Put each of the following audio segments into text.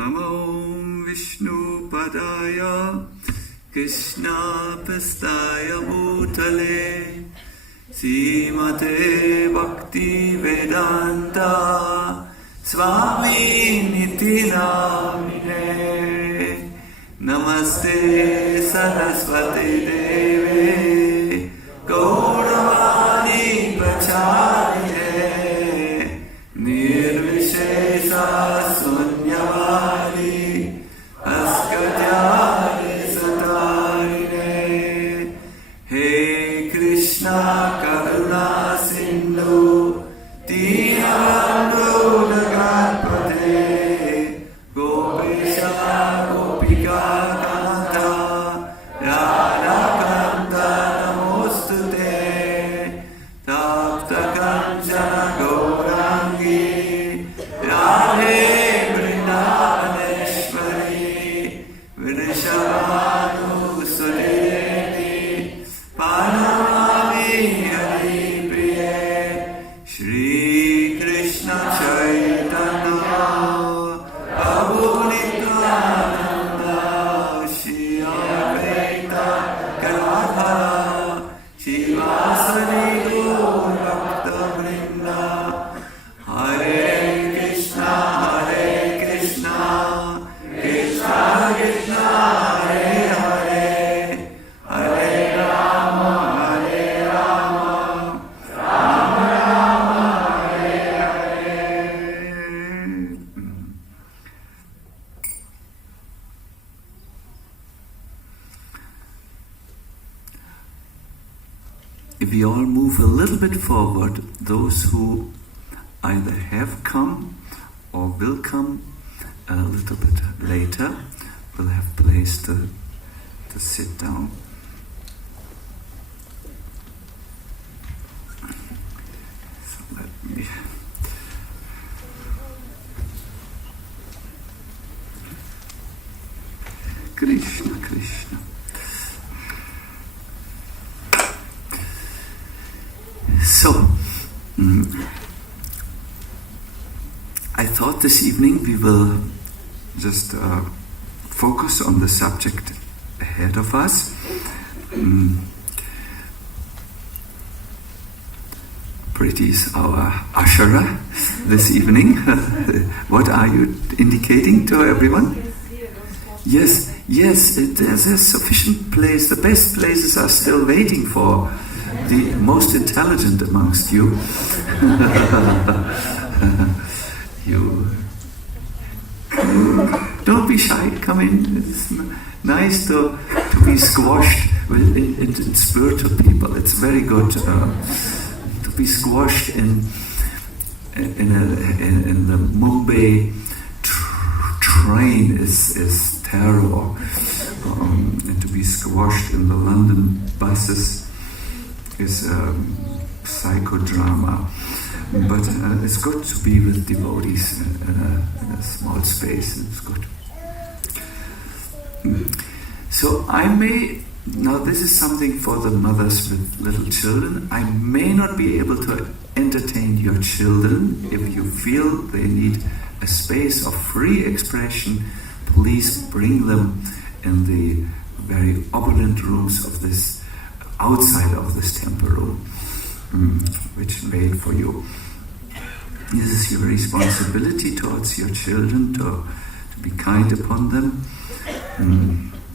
Namo Vishnu Padaya Krishna Pastaya Bhutale Srimate Bhaktivedanta Swami Niti Namine Namaste Saraswati Deve Gauravani Pracharine Nirvishesa Sunyavadi Askatyari Satarine Hey Krishna Karuna Sindhu Dinabandhu Nagatpate Gopesha Gopika Kanta Radhakanta Namostute Tapta Kanchana Gaurangi Radhe Vrindavaneshwari Vrishabhanu Sudeti Panamami Hari Priye Shri Krishna Chaitanya Prabhu Nityananda Shri Advaita Gadadhara Shivasari Gaur Bhakta Vrinda Hare Krishna Krishna Krishna Hare Hare Hare Rama Rama Rama Hare Hare. If we all move a little bit forward, those who either have come or will come a little bit later will have place to sit down. So let me... Krishna, Krishna. So, I thought this evening we will just focus on the subject ahead of us. Priti is our Ashara this evening. What are you indicating to everyone? Yes, there's a sufficient place. The best places are still waiting for the most intelligent amongst you. You don't be shy, come in. It's nice to be squashed in spiritual people. It's very good to be squashed in the Mumbai train is terrible, and to be squashed in the London buses is psychodrama. But it's good to be with devotees in a small space. It's good. So now this is something for the mothers with little children. I may not be able to entertain your children. If you feel they need a space of free expression, please bring them in the very opulent rooms of this, outside of this temple room, which wait for you. This is your responsibility towards your children to be kind upon them.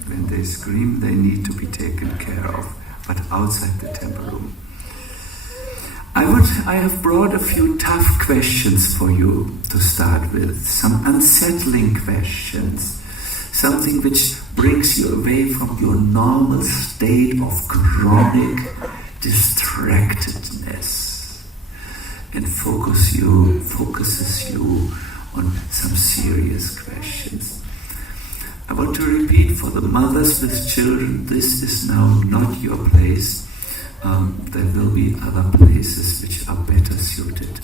When they scream, they need to be taken care of, but outside the temple room. I have brought a few tough questions for you to start with, some unsettling questions, something which brings you away from your normal state of chronic distractedness and focuses you on some serious questions. I want to repeat for the mothers with children, this is now not your place. There will be other places which are better suited.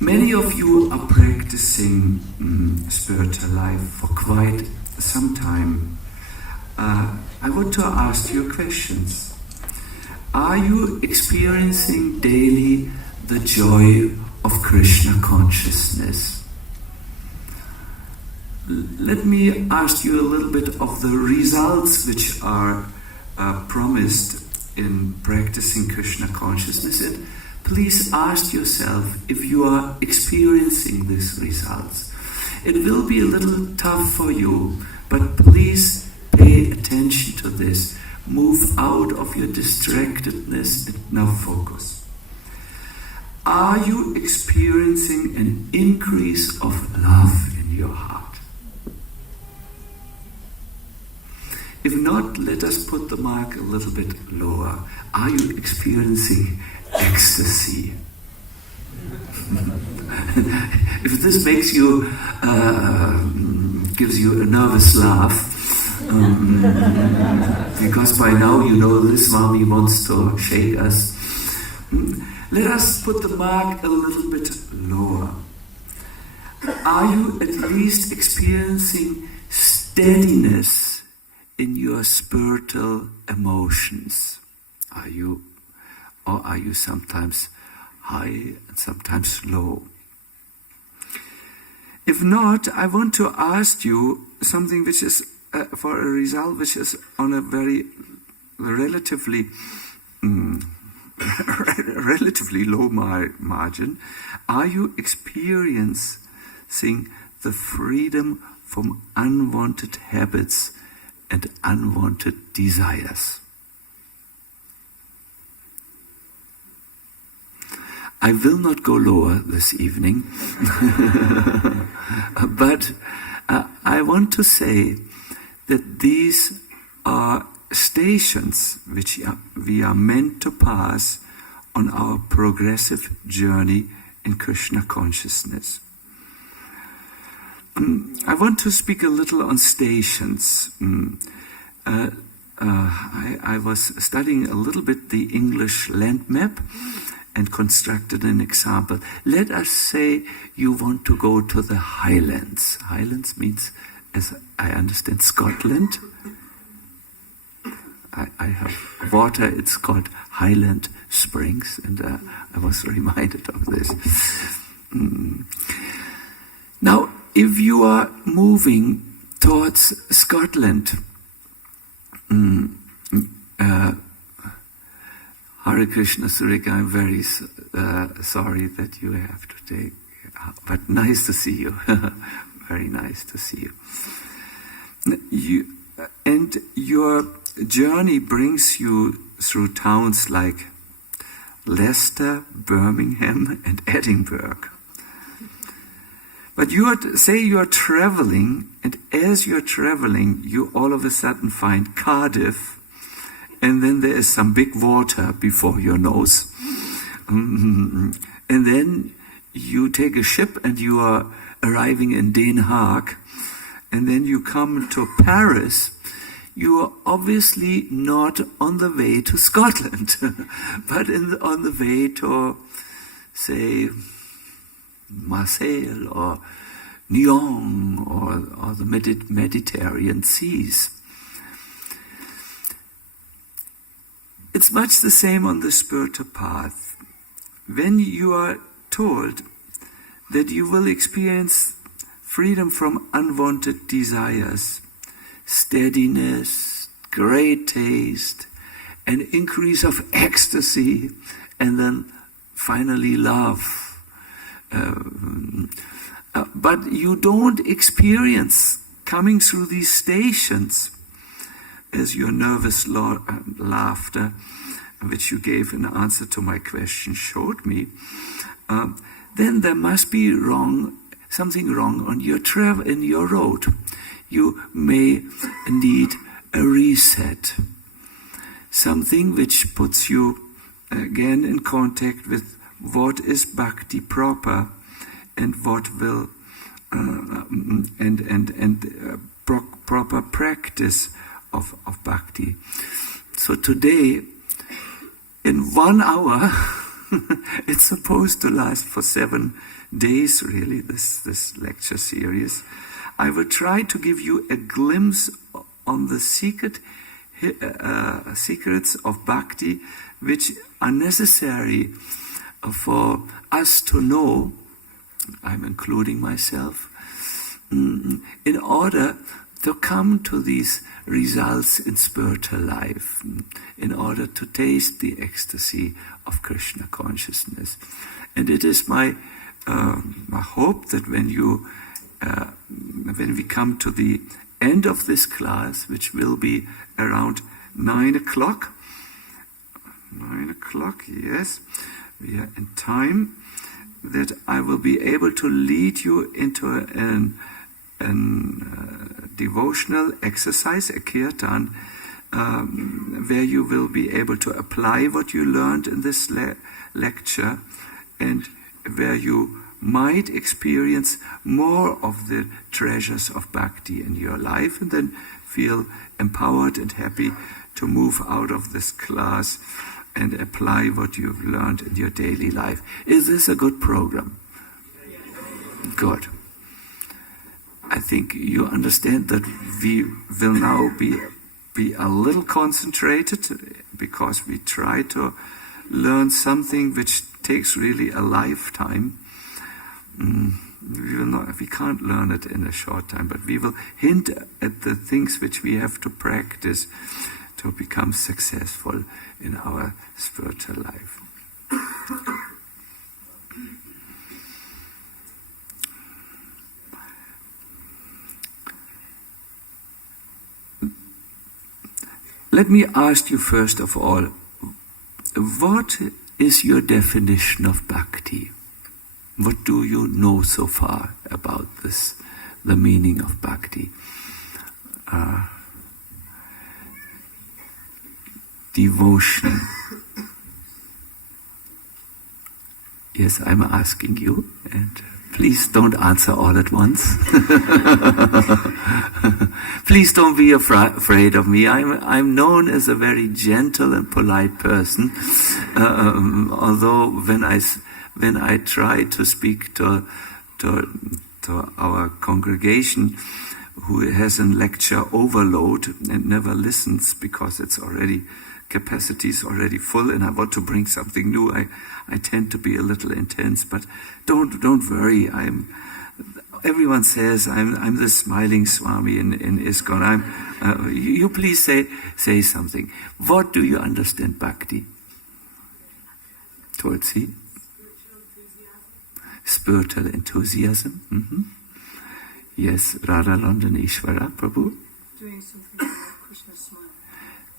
Many of you are practicing spiritual life for quite some time. I want to ask you questions. Are you experiencing daily the joy of Krishna consciousness. Let me ask you a little bit of the results which are promised in practicing Krishna consciousness, and please ask yourself if you are experiencing these results. It will be a little tough for you, but please pay attention to this. Move out of your distractedness and now focus. Are you experiencing an increase of love in your heart? If not, let us put the mark a little bit lower. Are you experiencing ecstasy? If this makes you, gives you a nervous laugh, because by now you know this Swami wants to shake us, let us put the mark a little bit lower. Are you at least experiencing steadiness in your spiritual emotions? Are you sometimes high and sometimes low? If not, I want to ask you something which is for a result which is on a very relatively low margin. Are you experiencing the freedom from unwanted habits and unwanted desires? I will not go lower this evening, but I want to say that these are stations which we are meant to pass on our progressive journey in Krishna consciousness. I want to speak a little on stations. I was studying a little bit the English land map and constructed an example. Let us say you want to go to the Highlands. Highlands means, as I understand, Scotland. I have water, it's called Highland Springs, and I was reminded of this. Now, if you are moving towards Scotland, Hare Krishna Surika, I'm very sorry that you have to take, but nice to see you. Very nice to see you. And your journey brings you through towns like Leicester, Birmingham, and Edinburgh. But you are traveling, and as you're traveling, you all of a sudden find Cardiff, and then there is some big water before your nose. And then you take a ship and you are arriving in Den Haag, and then you come to Paris. You are obviously not on the way to Scotland, but on the way to, say, Marseille or Nyon or the Mediterranean seas. It's much the same on the spiritual path. When you are told that you will experience freedom from unwanted desires, steadiness, great taste, an increase of ecstasy, and then finally love. But you don't experience coming through these stations as your nervous laughter, which you gave in answer to my question, showed me. Then there must be something wrong on your in your road. You may need a reset, something which puts you again in contact with what is bhakti proper, and what will proper practice of bhakti. So today, in 1 hour, it's supposed to last for 7 days, really, this lecture series. I will try to give you a glimpse on the secrets of bhakti, which are necessary for us to know, I'm including myself, in order to come to these results in spiritual life, in order to taste the ecstasy of Krishna consciousness. And it is my hope that when we come to the end of this class, which will be around 9 o'clock, 9 o'clock, yes, we are in time, that I will be able to lead you into an devotional exercise, a kirtan, where you will be able to apply what you learned in this lecture, and where you might experience more of the treasures of bhakti in your life, and then feel empowered and happy to move out of this class and apply what you've learned in your daily life. Is this a good program? Good. I think you understand that we will now be a little concentrated, because we try to learn something which takes really a lifetime. We can't learn it in a short time, but we will hint at the things which we have to practice to become successful in our spiritual life. Let me ask you first of all, what is your definition of bhakti? What do you know so far about this, the meaning of bhakti? Devotion. Yes, I'm asking you, and please don't answer all at once. Please don't be afraid of me. I'm known as a very gentle and polite person, although when I try to speak to our congregation, who has a lecture overload and never listens because capacity is already full, and I want to bring something new, I tend to be a little intense. But don't worry. Everyone says I'm the smiling Swami in ISKCON. You please say something. What do you understand bhakti? Tulsi? Spiritual enthusiasm. Mm-hmm. Yes, Radha London Ishvara, Prabhu.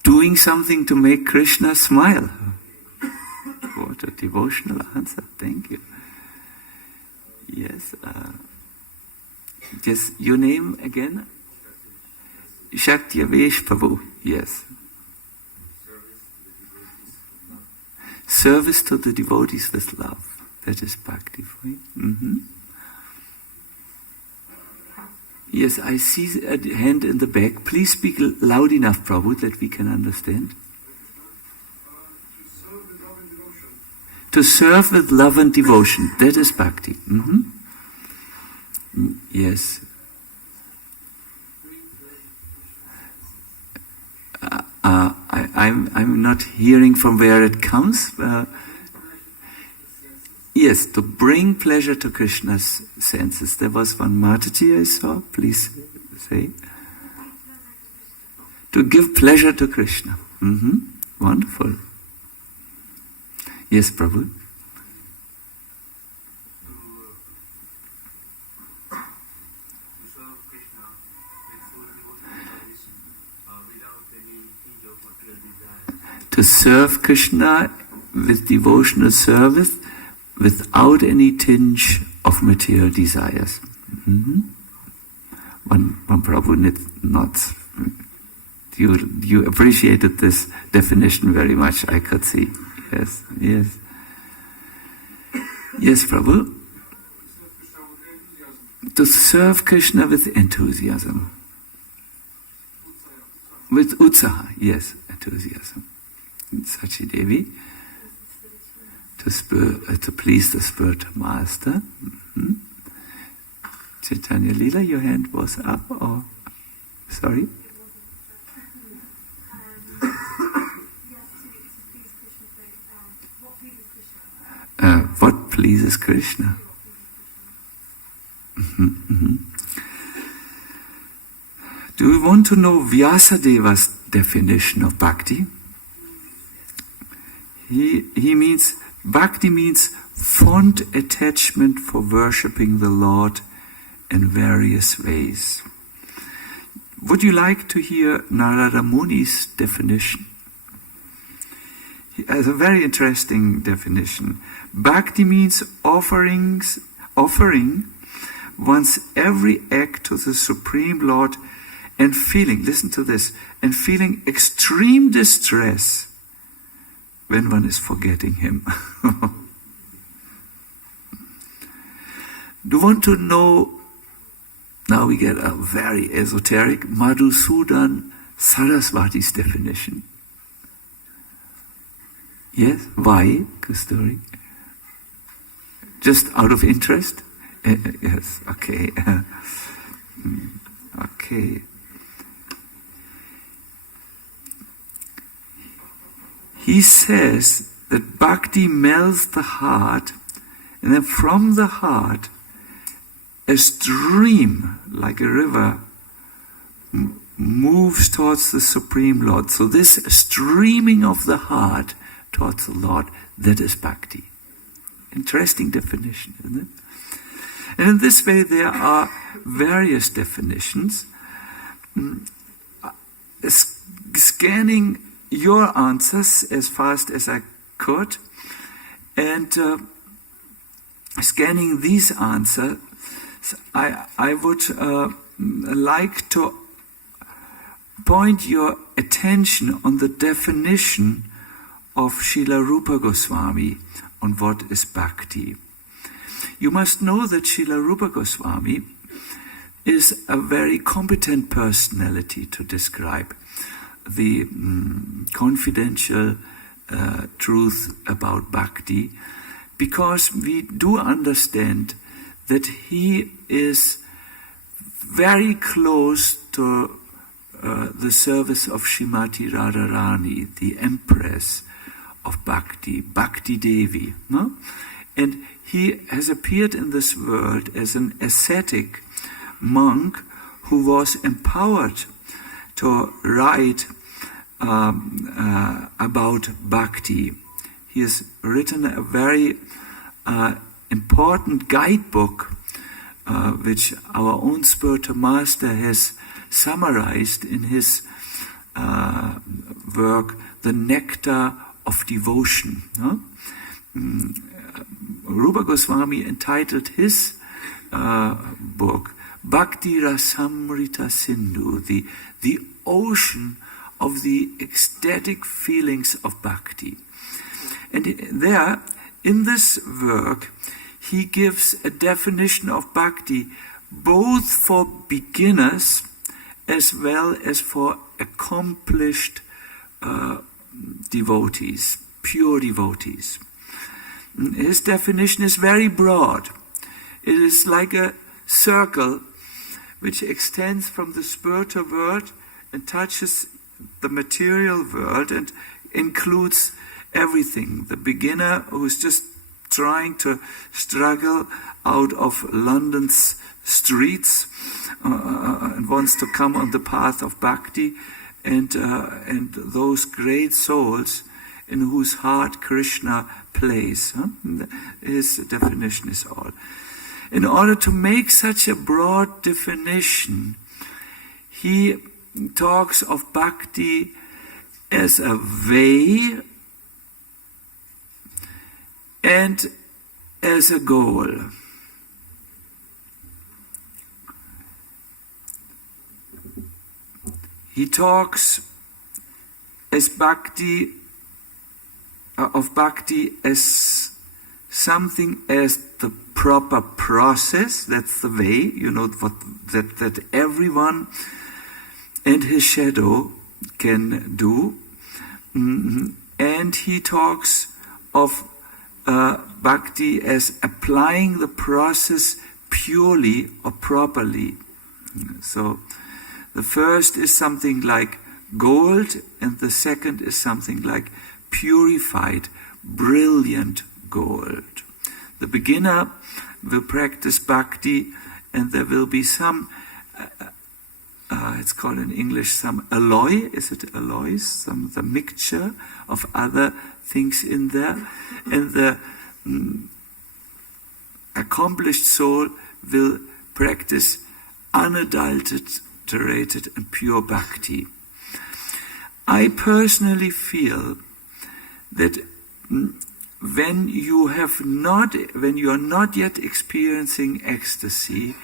Doing something to make Krishna smile. What a devotional answer. Thank you. Yes. Yes, your name again? Shaktivesh Prabhu. Yes. Service to the devotees with love. That is bhakti for you. Mm-hmm. Yes, I see a hand in the back. Please speak loud enough, Prabhu, that we can understand. To serve with love and devotion. That is bhakti. Mm-hmm. Yes. I'm not hearing from where it comes. Yes, to bring pleasure to Krishna's senses. There was one Mataji I saw. Please say. To give pleasure to Krishna. Mm-hmm. Wonderful. Yes, Prabhu. To serve Krishna with devotional service without any tinge of material desires. Mm-hmm. One Prabhu not. You appreciated this definition very much, I could see. Yes, yes. Yes, Prabhu. To serve Krishna with enthusiasm. With utsaha, yes, enthusiasm. Sachi Devi. To please the spiritual master. Mm-hmm. Chaitanya Lila, your hand was up, or sorry? What pleases Krishna? Do you want to know Vyasadeva's definition of bhakti? He means, bhakti means fond attachment for worshipping the Lord in various ways. Would you like to hear Narada Muni's definition? He has a very interesting definition. Bhakti means offering one's every act to the Supreme Lord and feeling, listen to this, and feeling extreme distress when one is forgetting him. Do you want to know, now we get a very esoteric, Madhusudan Saraswati's definition. Yes? Why, Kusturi? Just out of interest? Yes, okay. Okay. He says that bhakti melts the heart, and then from the heart, a stream, like a river, moves towards the Supreme Lord. So this streaming of the heart towards the Lord, that is bhakti. Interesting definition, isn't it? And in this way there are various definitions. Scanning your answers as fast as I could, and scanning these answers, I would like to point your attention on the definition of Srila Rupa Goswami on what is bhakti. You must know that Srila Rupa Goswami is a very competent personality to describe the confidential truth about bhakti, because we do understand that he is very close to the service of Srimati Radharani, the Empress of Bhakti, Bhakti Devi. No? And he has appeared in this world as an ascetic monk who was empowered to write about bhakti. He has written a very important guidebook which our own spiritual master has summarized in his work, The Nectar of Devotion. No? Rupa Goswami entitled his book Bhakti Rasamrita Sindhu, the ocean of the ecstatic feelings of bhakti. And there, in this work, he gives a definition of bhakti both for beginners as well as for accomplished devotees, pure devotees. His definition is very broad. It is like a circle which extends from the spiritual world and touches the material world and includes everything. The beginner who is just trying to struggle out of London's streets and wants to come on the path of bhakti, and those great souls in whose heart Krishna plays. His definition is all. In order to make such a broad definition, he talks of bhakti as a way and as a goal. He talks as bhakti of bhakti as something as the proper process. That's the way, that everyone and his shadow can do. And he talks of bhakti as applying the process purely or properly. So the first is something like gold, and the second is something like purified, brilliant gold. The beginner will practice bhakti, and there will be some, it's called in English, some alloy, is it alloys? The mixture of other things in there. And the accomplished soul will practice unadulterated and pure bhakti. I personally feel that when you are not yet experiencing ecstasy,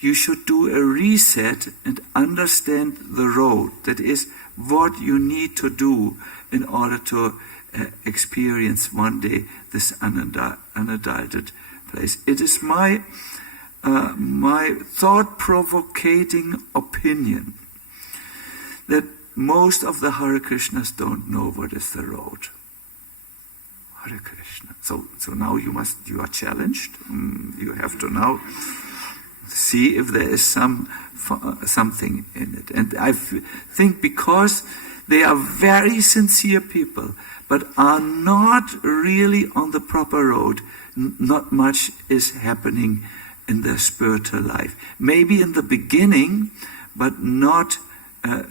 you should do a reset and understand the road. That is what you need to do in order to experience one day this unadulterated place. It is my thought-provoking opinion that most of the Hare Krishnas don't know what is the road. Hare Krishna. So now you are challenged. You have to now see if there is something in it. And I think because they are very sincere people, but are not really on the proper road, not much is happening in their spiritual life. Maybe in the beginning, but not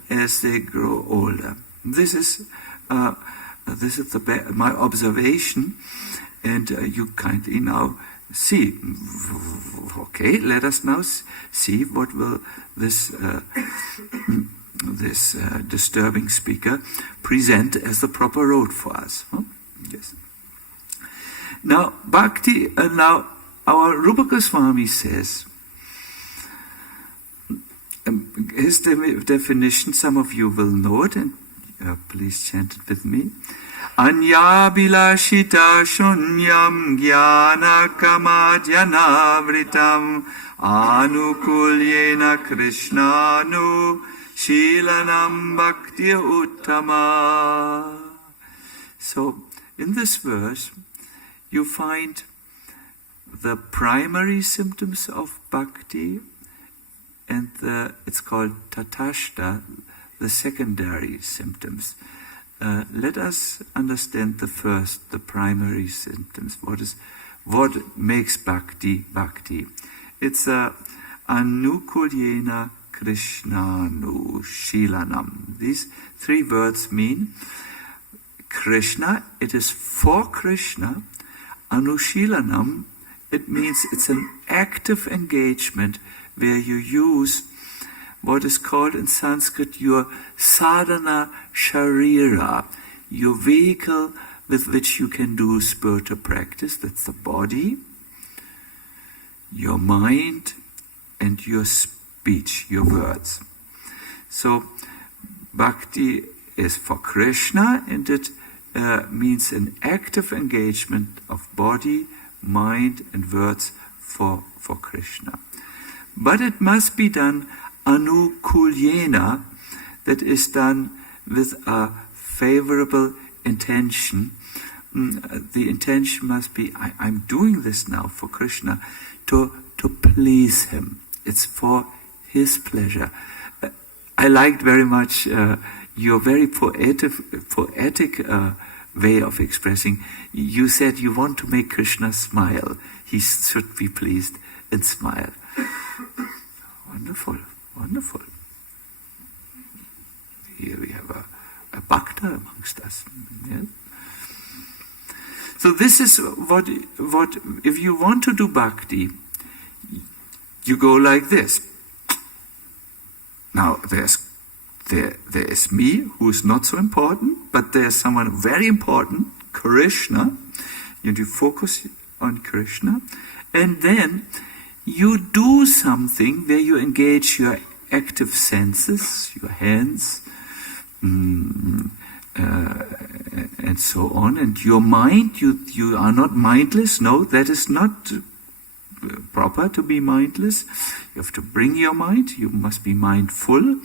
as they grow older. This is my observation, and you kindly now see. Okay, let us now see what will this disturbing speaker present as the proper road for us. Huh? Yes. Now, Bhakti. Now, our Rupa Goswami says. His definition, some of you will know it, and please chant it with me. Anya bilashita shunyam jnana kamadhyana vritam anukulyena krishnanu shilanam bhakti uttama. So, in this verse, you find the primary symptoms of bhakti, and it's called tatashta, the secondary symptoms. Let us understand the primary symptoms. What makes bhakti bhakti? It's anukulyena krishnanu shilanam. These three words mean Krishna, it is for Krishna. Anushilanam, it means it's an active engagement where you use what is called in Sanskrit your sadhana sharira, your vehicle with which you can do spiritual practice. That's the body, your mind, and your speech, your words. So bhakti is for Krishna, and it means an active engagement of body, mind, and words for Krishna. But it must be done anukulyena, that is done with a favorable intention. The intention must be, I'm doing this now for Krishna to please him. It's for his pleasure. I liked very much your very poetic way of expressing. You said you want to make Krishna smile. He should be pleased and smile. Wonderful, wonderful. Here we have a bhakta amongst us. Yeah? So this is what if you want to do bhakti, you go like this. Now there is me, who is not so important, but there's someone very important, Krishna. You focus on Krishna, and then you do something where you engage your active senses, your hands, and so on, and your mind. You are not mindless. No, that is not proper to be mindless. You have to bring your mind. You must be mindful,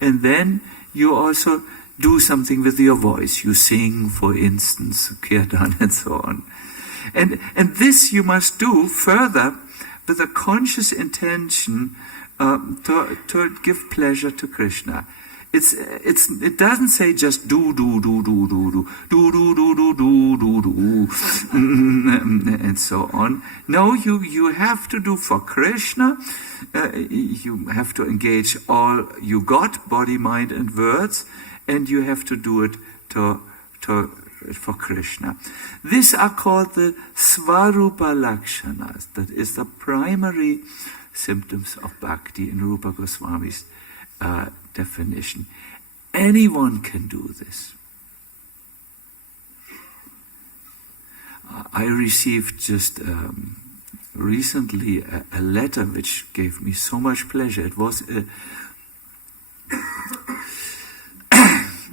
and then you also do something with your voice. You sing, for instance, kirtan, and so on. And this you must do further with a conscious intention to give pleasure to Krishna. it doesn't say just do and so on. No, you have to do for Krishna. You have to engage all you got, body, mind, and words, and you have to do it for Krishna. These are called the Svarupa Lakshanas. That is the primary symptoms of Bhakti in Rupa Goswami's definition. Anyone can do this. I received just recently a letter which gave me so much pleasure. It was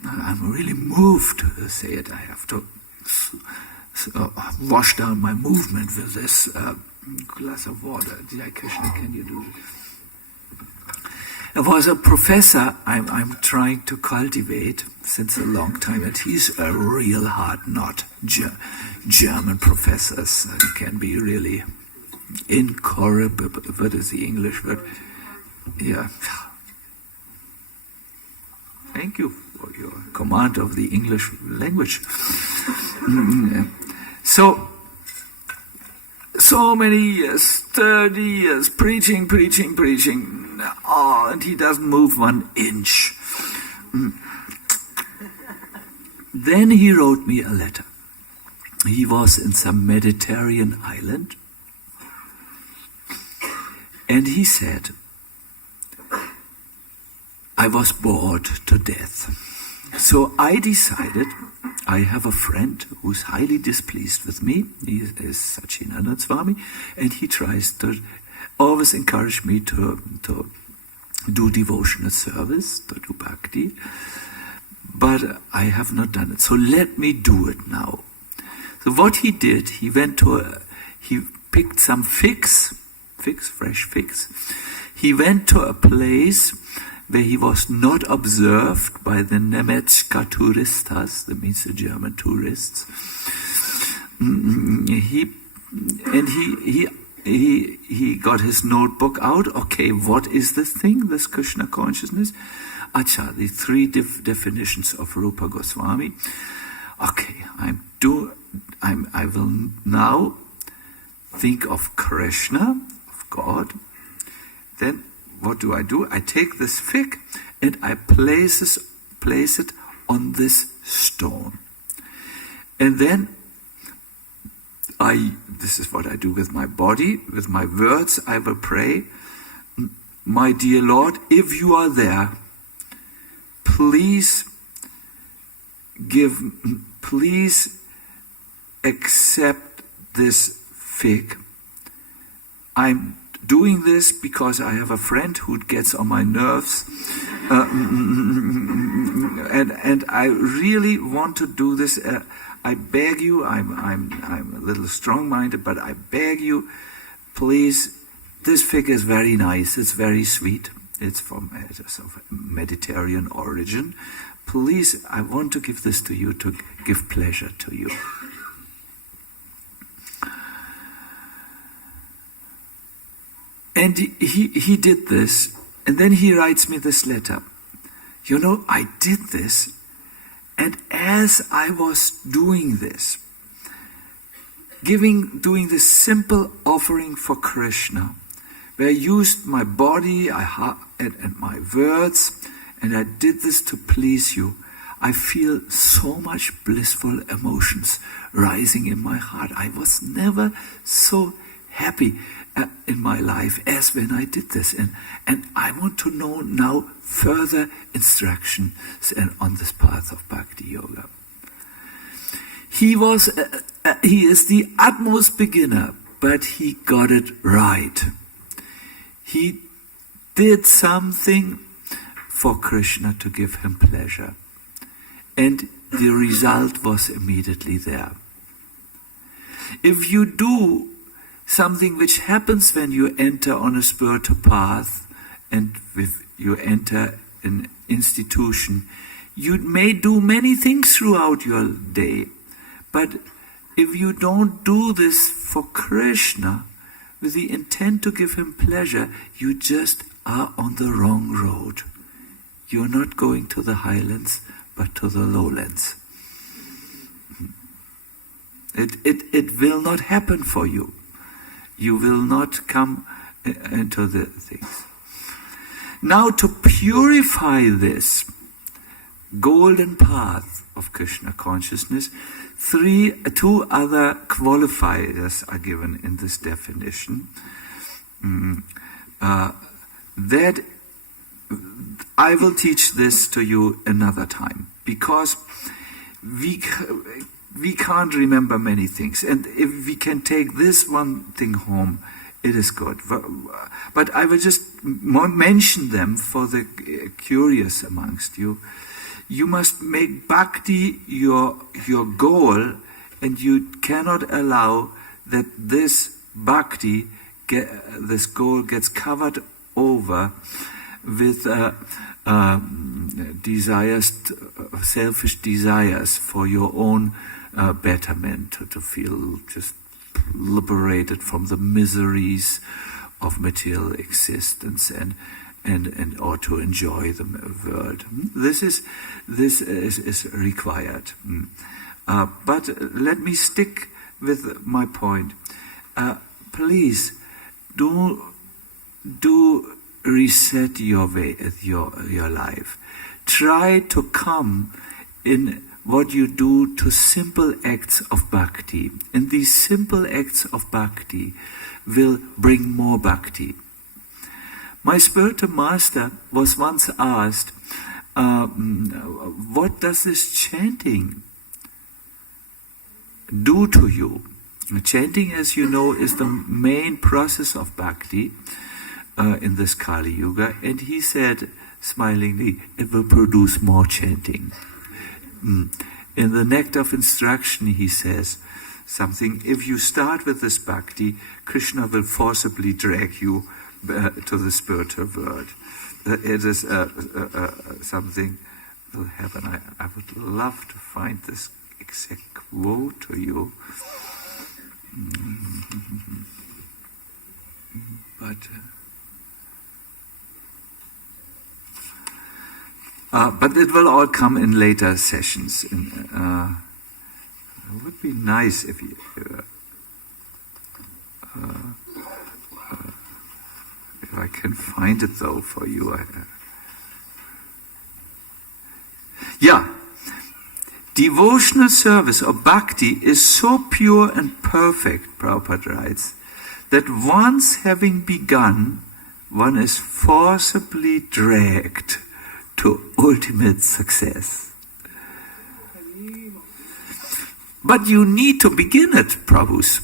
I'm really moved to say it. I have to wash down my movement with this glass of water. Jai Krishna, can you do it? There was a professor I'm trying to cultivate since a long time, and he's a real hard nut. German professors can be really incorrigible. What is the English word? Yeah. Thank you for your command of the English language. So many years, 30 years, preaching. Oh, and he doesn't move 1 inch. Then he wrote me a letter. He was in some Mediterranean island. And he said, I was bored to death. So I decided, I have a friend who's highly displeased with me. He is Sacinandana Swami, and he tries to always encourage me to do devotional service, to do bhakti. But I have not done it. So let me do it now. So what he did, he picked some figs, fresh figs. He went to a place where he was not observed by the Nemetschka Touristas, that means the German tourists. He got his notebook out. Okay, what is this thing, this Krishna consciousness? Acha, the 3 definitions of Rupa Goswami. Okay, I will now think of Krishna, of God. Then what do? I take this fig and I place it on this stone. And then this is what I do with my body, with my words. I will pray, my dear Lord, if you are there, please accept this fig. I'm doing this because I have a friend who gets on my nerves, and I really want to do this. I beg you. I'm a little strong-minded, but I beg you, please. This fig is very nice. It's very sweet. It's from Mediterranean origin. Please, I want to give this to you to give pleasure to you. And he did this, and then he writes me this letter. You know, I did this, and as I was doing this, doing this simple offering for Krishna, where I used my body and my words, and I did this to please you, I feel so much blissful emotions rising in my heart. I was never so happy in my life as when I did this, and I want to know now further instructions on this path of Bhakti Yoga. He is the utmost beginner, but he got it right. He did something for Krishna to give him pleasure, and the result was immediately there. If you do something which happens when you enter on a spiritual path and you enter an institution, you may do many things throughout your day, but if you don't do this for Krishna with the intent to give him pleasure, you just are on the wrong road. you're not going to the highlands, but to the lowlands. It will not happen for you. You will not come into the things. Now, to purify this golden path of Krishna consciousness, two other qualifiers are given in this definition. That I will teach this to you another time, because we can't remember many things, and if we can take this one thing home, it is good. But I will just mention them for the curious amongst you. You must make bhakti your goal, and you cannot allow that this bhakti, this goal, gets covered over with desires, selfish desires for your own betterment, to feel just liberated from the miseries of material existence and or to enjoy the world. This is required. But let me stick with my point. Please do reset your way, your life. Try to come in what you do to simple acts of bhakti. And these simple acts of bhakti will bring more bhakti. My spiritual master was once asked, what does this chanting do to you? Chanting, as you know, is the main process of bhakti in this Kali Yuga. And he said, smilingly, it will produce more chanting. In the Nectar of Instruction, he says something, if you start with this bhakti, Krishna will forcibly drag you to the spiritual world. It is something will happen. I would love to find this exact quote to you. But it will all come in later sessions. It would be nice if you, if I can find it though for you. Devotional service or bhakti is so pure and perfect, Prabhupada writes, that once having begun, one is forcibly dragged to ultimate success. But you need to begin it, Prabhus.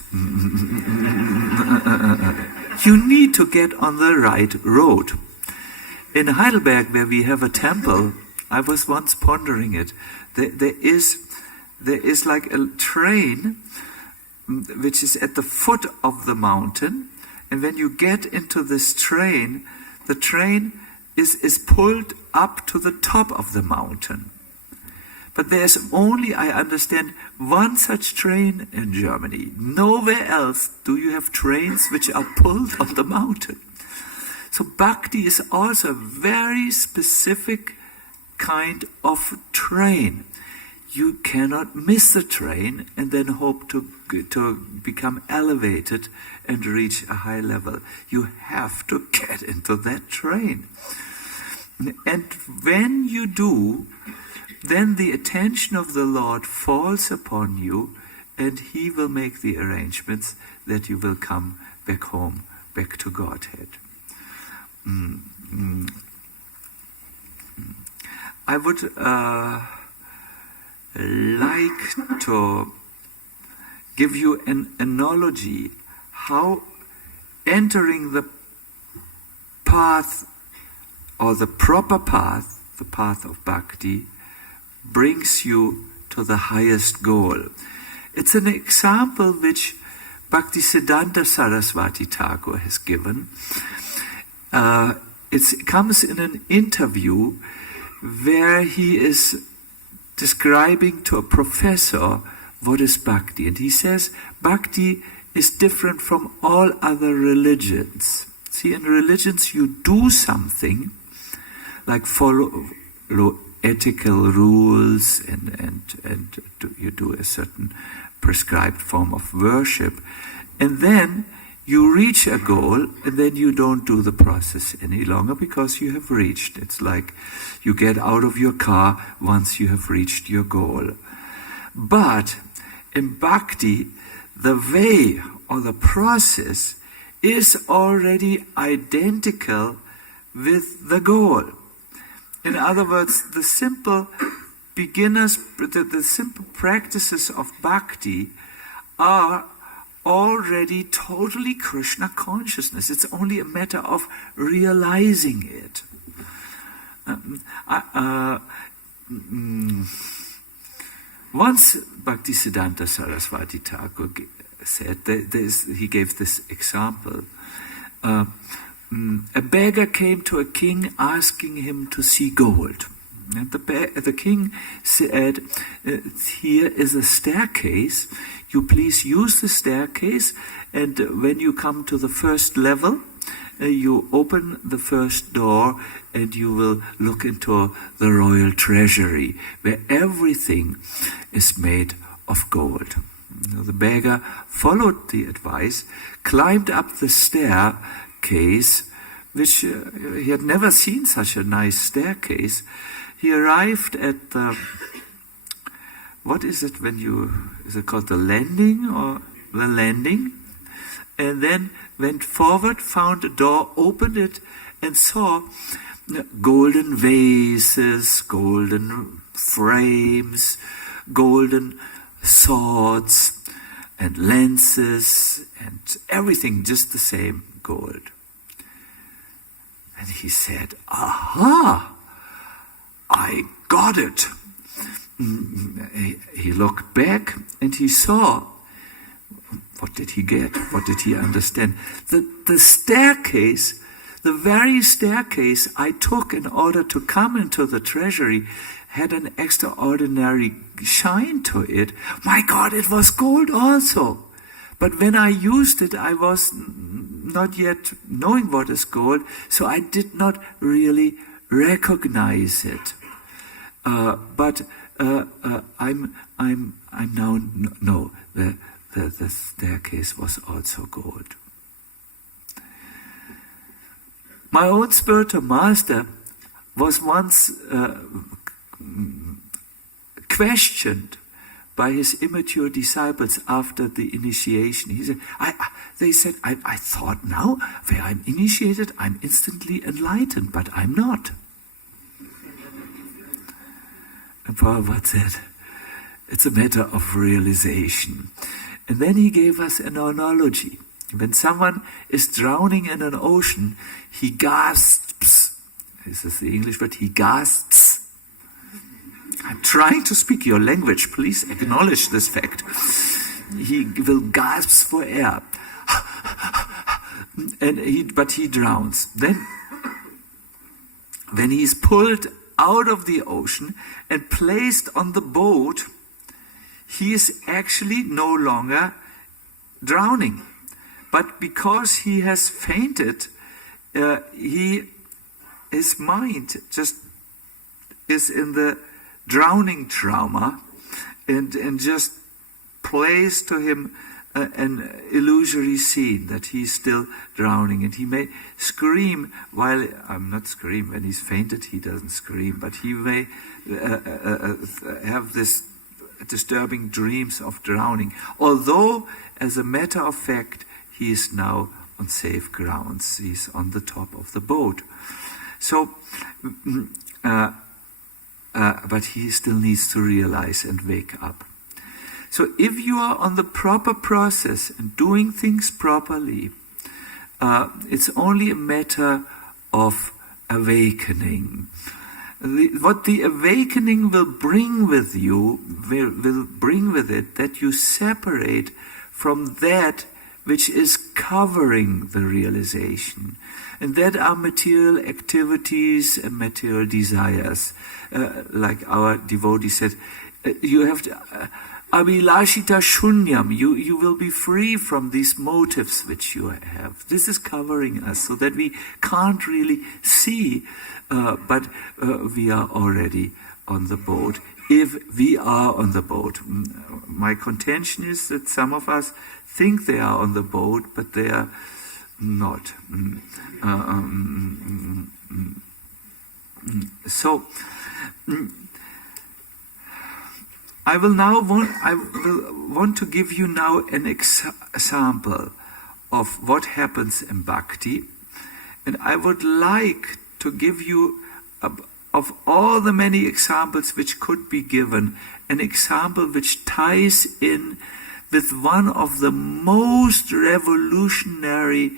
You need to get on the right road. In Heidelberg, where we have a temple, I was once pondering it. There is like a train which is at the foot of the mountain, and when you get into this train, the train is pulled up to the top of the mountain. But there's only, I understand, one such train in Germany. Nowhere else do you have trains which are pulled on the mountain. So bhakti is also a very specific kind of train. You cannot miss the train and then hope to become elevated and reach a high level. You have to get into that train. And when you do, then the attention of the Lord falls upon you, and He will make the arrangements that you will come back home, back to Godhead. I would like to give you an analogy how entering the path or the proper path, the path of bhakti, brings you to the highest goal. It's an example which Bhaktivedanta Saraswati Thakur has given. It comes in an interview where he is describing to a professor what is bhakti. And he says, bhakti is different from all other religions. See, in religions you do something, like follow ethical rules and you do a certain prescribed form of worship, and then you reach a goal, and then you don't do the process any longer because you have reached. It's like you get out of your car once you have reached your goal. But in Bhakti, the way or the process is already identical with the goal. In other words, the simple the simple practices of Bhakti are already totally Krishna consciousness. It's only a matter of realizing it. Once Bhaktivedanta Saraswati Thakur said, he gave this example. A beggar came to a king asking him to see gold. And the king said, here is a staircase. You please use the staircase, and when you come to the first level, you open the first door and you will look into the royal treasury, where everything is made of gold. The beggar followed the advice, climbed up the staircase, which he had never seen such a nice staircase. He arrived at the, what is it when is it called the landing or the landing? And then went forward, found a door, opened it, and saw golden vases, golden frames, golden swords, and lenses, and everything just the same gold. And he said, aha! I got it. He looked back and he saw. What did he get? What did he understand? The staircase, the very staircase I took in order to come into the treasury, had an extraordinary shine to it. My God, it was gold also. But when I used it, I was not yet knowing what is gold, so I did not really recognize it. But I'm now no. The staircase was also gold. My own spiritual master was once questioned by his immature disciples after the initiation. He said, I thought now, where I'm initiated, I'm instantly enlightened, but I'm not. And Prabhupada said, it's a matter of realization. And then he gave us an analogy. When someone is drowning in an ocean, he gasps. This is the English word, he gasps. I'm trying to speak your language, please acknowledge this fact. He will gasp for air. But he drowns. Then, when he's pulled out of the ocean and placed on the boat, he is actually no longer drowning. But because he has fainted, his mind just is in the drowning trauma and just plays to him an illusory scene that he's still drowning. And he may scream while, not scream, when he's fainted he doesn't scream, but he may have this disturbing dreams of drowning. Although, as a matter of fact, he is now on safe grounds. He's on the top of the boat. So, but he still needs to realize and wake up. So if you are on the proper process and doing things properly, it's only a matter of awakening. What the awakening will bring with you, will bring with it that you separate from that which is covering the realization. And that are material activities and material desires. Like our devotee said, you have to, Abhilashita shunyam, you will be free from these motives which you have. This is covering us so that we can't really see, but we are already on the boat. If we are on the boat. My contention is that some of us think they are on the boat, but they are not. So, I will want to give you now an example of what happens in Bhakti, and I would like to give you, of all the many examples which could be given, an example which ties in with one of the most revolutionary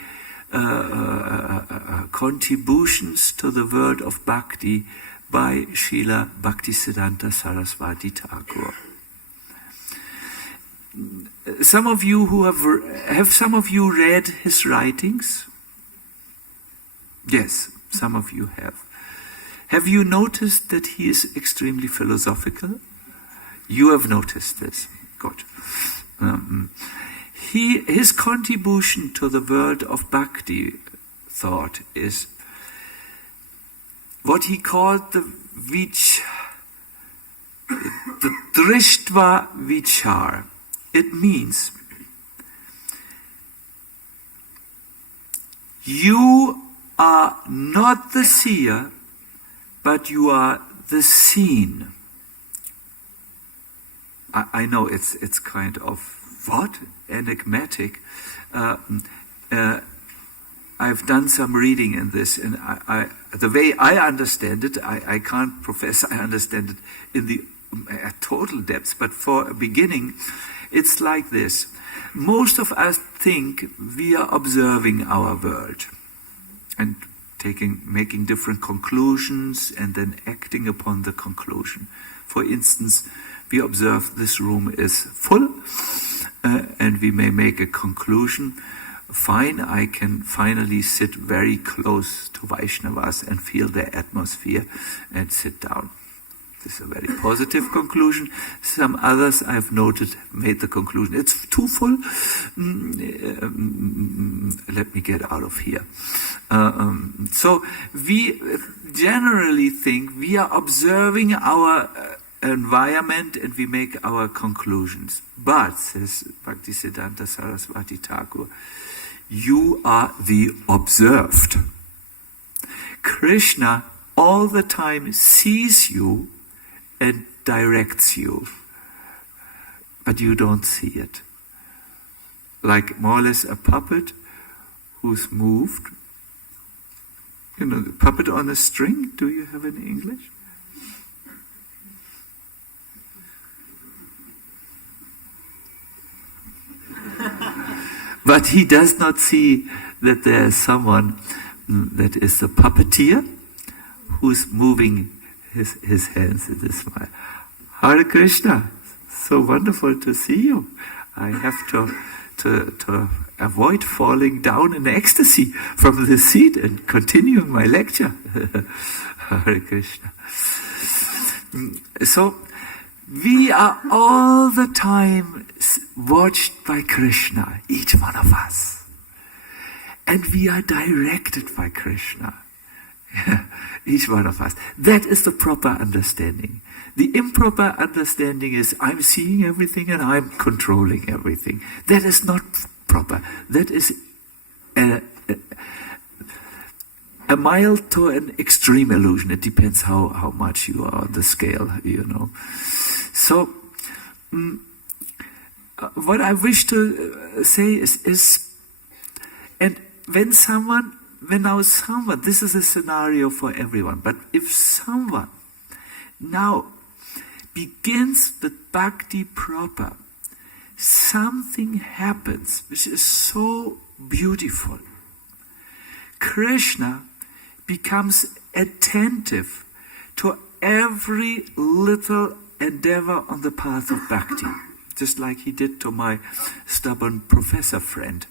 contributions to the world of Bhakti by Srila Bhaktivedanta Saraswati Thakur. Some of you who have some of you read his writings? Yes, some of you have. Have you noticed that he is extremely philosophical? You have noticed this. Good. His contribution to the world of Bhakti thought is what he called the Drishtva Vichar. It means you are not the seer, but you are the seen. I know it's kind of what? Enigmatic. I've done some reading in this, and the way I understand it, I can't profess I understand it in the total depths, but for a beginning, it's like this. Most of us think we are observing our world and making different conclusions and then acting upon the conclusion. For instance, we observe this room is full, and we may make a conclusion. Fine, I can finally sit very close to Vaishnavas and feel their atmosphere and sit down. This is a very positive conclusion. Some others I've noted made the conclusion, it's too full. Let me get out of here. So we generally think we are observing our environment and we make our conclusions. But, says Bhaktisiddhanta Saraswati Thakur, you are the observed. Krishna all the time sees you and directs you, but you don't see it. Like more or less a puppet who's moved. You know, the puppet on a string, do you have it in English? But he does not see that there is someone that is the puppeteer who's moving his hands in this way. Hare Krishna, so wonderful to see you. I have to avoid falling down in ecstasy from the seat and continuing my lecture. Hare Krishna. So, we are all the time watched by Krishna, each one of us. And we are directed by Krishna, each one of us. That is the proper understanding. The improper understanding is I'm seeing everything and I'm controlling everything. That is not proper. That is a mild to an extreme illusion. It depends how much you are on the scale, you know. So, what I wish to say is, and when now someone, this is a scenario for everyone, but if someone now begins with Bhakti proper, something happens which is so beautiful. Krishna becomes attentive to every little endeavor on the path of Bhakti, just like he did to my stubborn professor friend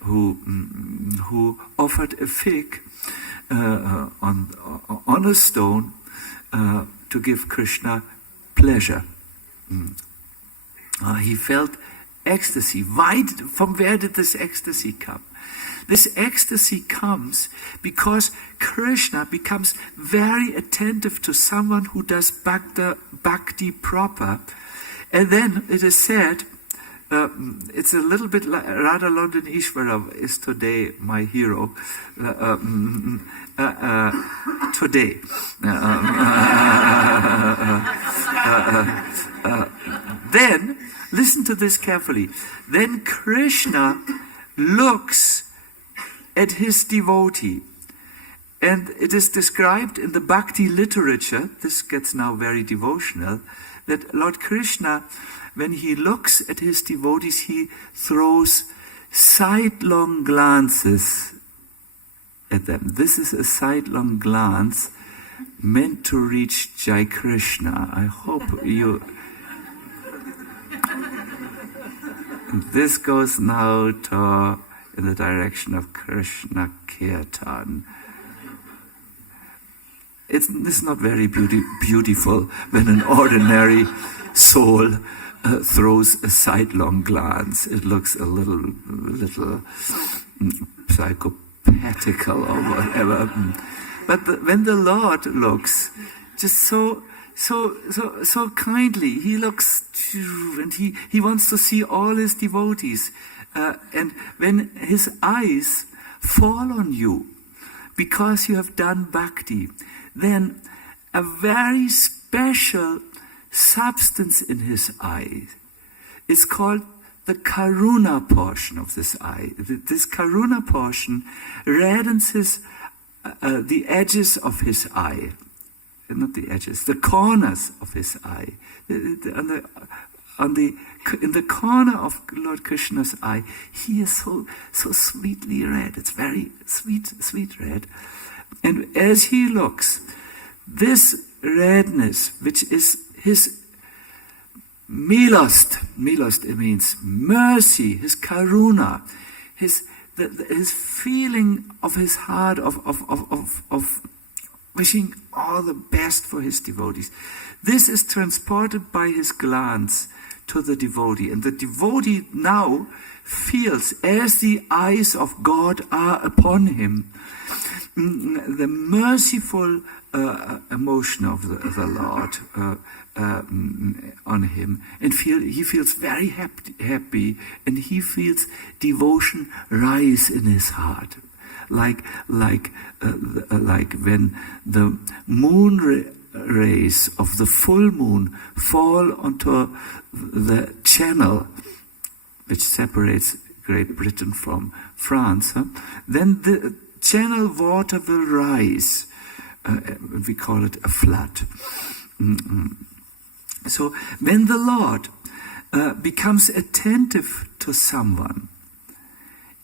who offered a fig on a stone to give Krishna pleasure. He felt ecstasy. From where did this ecstasy come? This ecstasy comes because Krishna becomes very attentive to someone who does bhakti proper. And then it is said, it's a little bit like Radhalondan Ishvara is today my hero. Today. Then, listen to this carefully. Then Krishna looks at his devotee. And it is described in the Bhakti literature, this gets now very devotional, that Lord Krishna, when he looks at his devotees, he throws sidelong glances at them. This is a sidelong glance meant to reach Jai Krishna. I hope you... This goes now in the direction of Krishna Kirtan. It's not very beautiful when an ordinary soul throws a sidelong glance. It looks a little psychopathical or whatever. But when the Lord looks, just so kindly, he looks and he wants to see all his devotees. And when his eyes fall on you because you have done bhakti, then a very special substance in his eye is called the karuna portion of this eye. This karuna portion reddens the edges of his eye. Not the edges, the corners of his eye. In the corner of Lord Krishna's eye, he is so sweetly red. It's very sweet red. And as he looks, this redness, which is his milost, it means mercy, his karuna, his feeling of his heart of wishing all the best for his devotees. This is transported by his glance to the devotee. And the devotee now feels, as the eyes of God are upon him, the merciful emotion of the Lord on him. And he feels very happy, and he feels devotion rise in his heart. Like when the moon rays of the full moon fall onto the channel which separates Great Britain from France, then the channel water will rise. We call it a flood. So when the Lord becomes attentive to someone,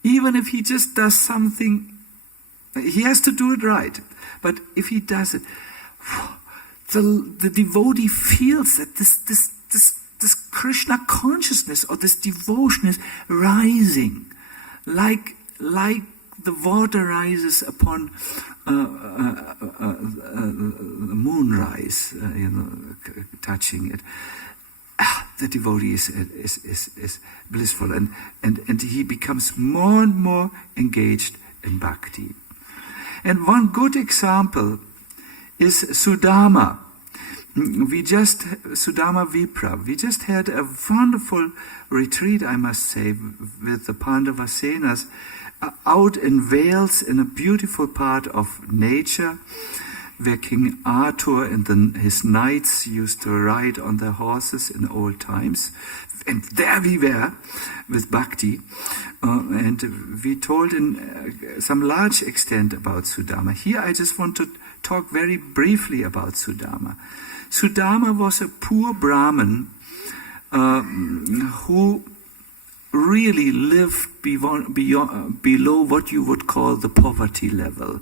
even if he just does something, he has to do it right. But if he does it, the devotee feels that this Krishna consciousness or this devotion is rising, like the water rises upon moonrise, touching it. The devotee is blissful, and he becomes more and more engaged in bhakti. And one good example is Sudama. Sudama Vipra. We just had a wonderful retreat, I must say, with the Pandavasenas out in Wales, in a beautiful part of nature, where King Arthur and his knights used to ride on their horses in old times. And there we were with Bhakti. And we told in some large extent about Sudama. Here I just want to talk very briefly about Sudama. Sudama was a poor Brahmin who really lived below what you would call the poverty level.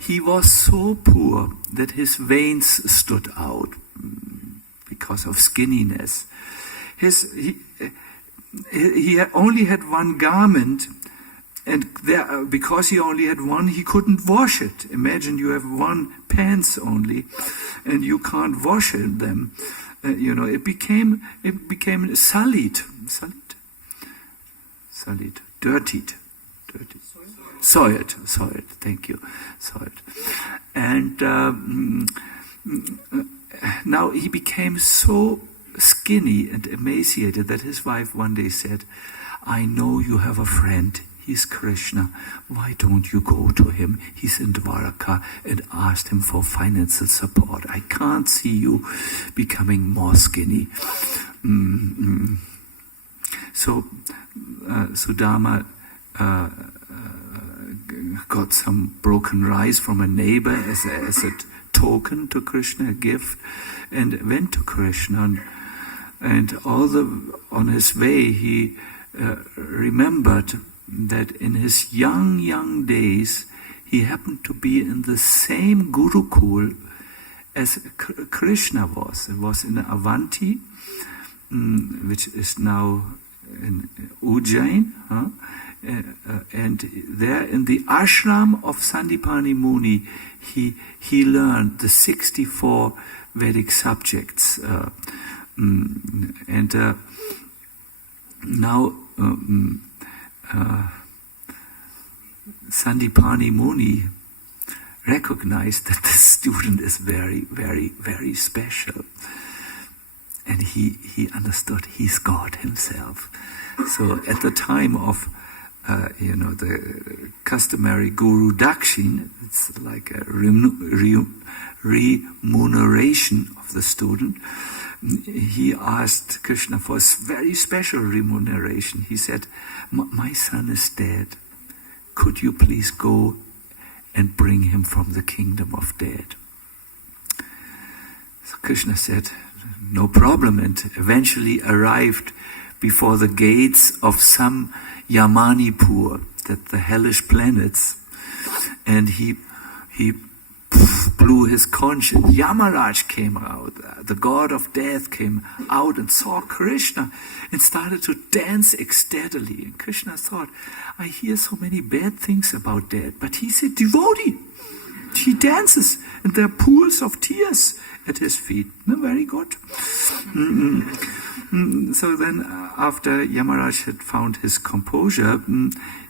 He was so poor that his veins stood out because of skinniness. He only had one garment, And there, because he only had one, he couldn't wash it. Imagine you have one pants only, and you can't wash them. It became sullied, dirtied. Soiled. Thank you, soiled. And now he became so skinny and emaciated that his wife one day said, "I know you have a friend. He's Krishna. Why don't you go to him? He's in Dwaraka, and ask him for financial support. I can't see you becoming more skinny." So Sudama got some broken rice from a neighbor as a token to Krishna, a gift, and went to Krishna. And on his way, he remembered that in his young days, he happened to be in the same Gurukul as Krishna was. It was in Avanti, which is now in Ujjain, and there in the ashram of Sandipani Muni, he learned the 64 Vedic subjects, and now Sandipani Muni recognized that the student is very, very, very special. And he understood he's God himself. So at the time of the customary Guru Dakshin, it's like a remuneration of the student. He asked Krishna for a very special remuneration. He said, "My son is dead. Could you please go and bring him from the kingdom of dead?" So Krishna said, "No problem," and eventually arrived before the gates of some Yamanipur, that the hellish planets, and he blew his conch, and Yamaraj came out, the god of death came out and saw Krishna and started to dance ecstatically. And Krishna thought, "I hear so many bad things about death, but he's a devotee. He dances, and there are pools of tears at his feet." Very good. So then, after Yamaraj had found his composure,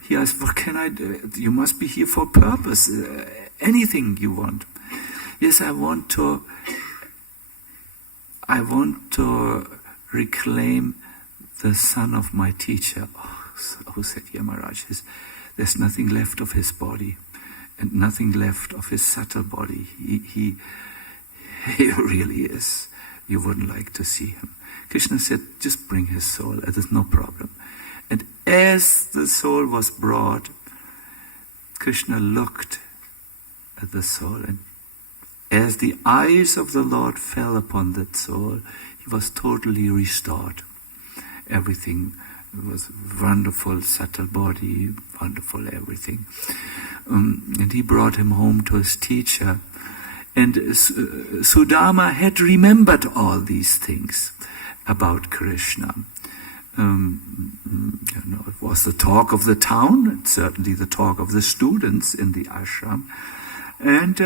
he asked, "What can I do? You must be here for a purpose. Anything you want." "Yes, I want to reclaim the son of my teacher." "Oh," said Yamaraj, "there's nothing left of his body, and nothing left of his subtle body. He really is. You wouldn't like to see him." Krishna said, "Just bring his soul. There's no problem." And as the soul was brought, Krishna looked at the soul, and as the eyes of the Lord fell upon that soul, he was totally restored. Everything was wonderful, subtle body, wonderful everything. And he brought him home to his teacher. And Sudama had remembered all these things about Krishna. It was the talk of the town, and certainly the talk of the students in the ashram. And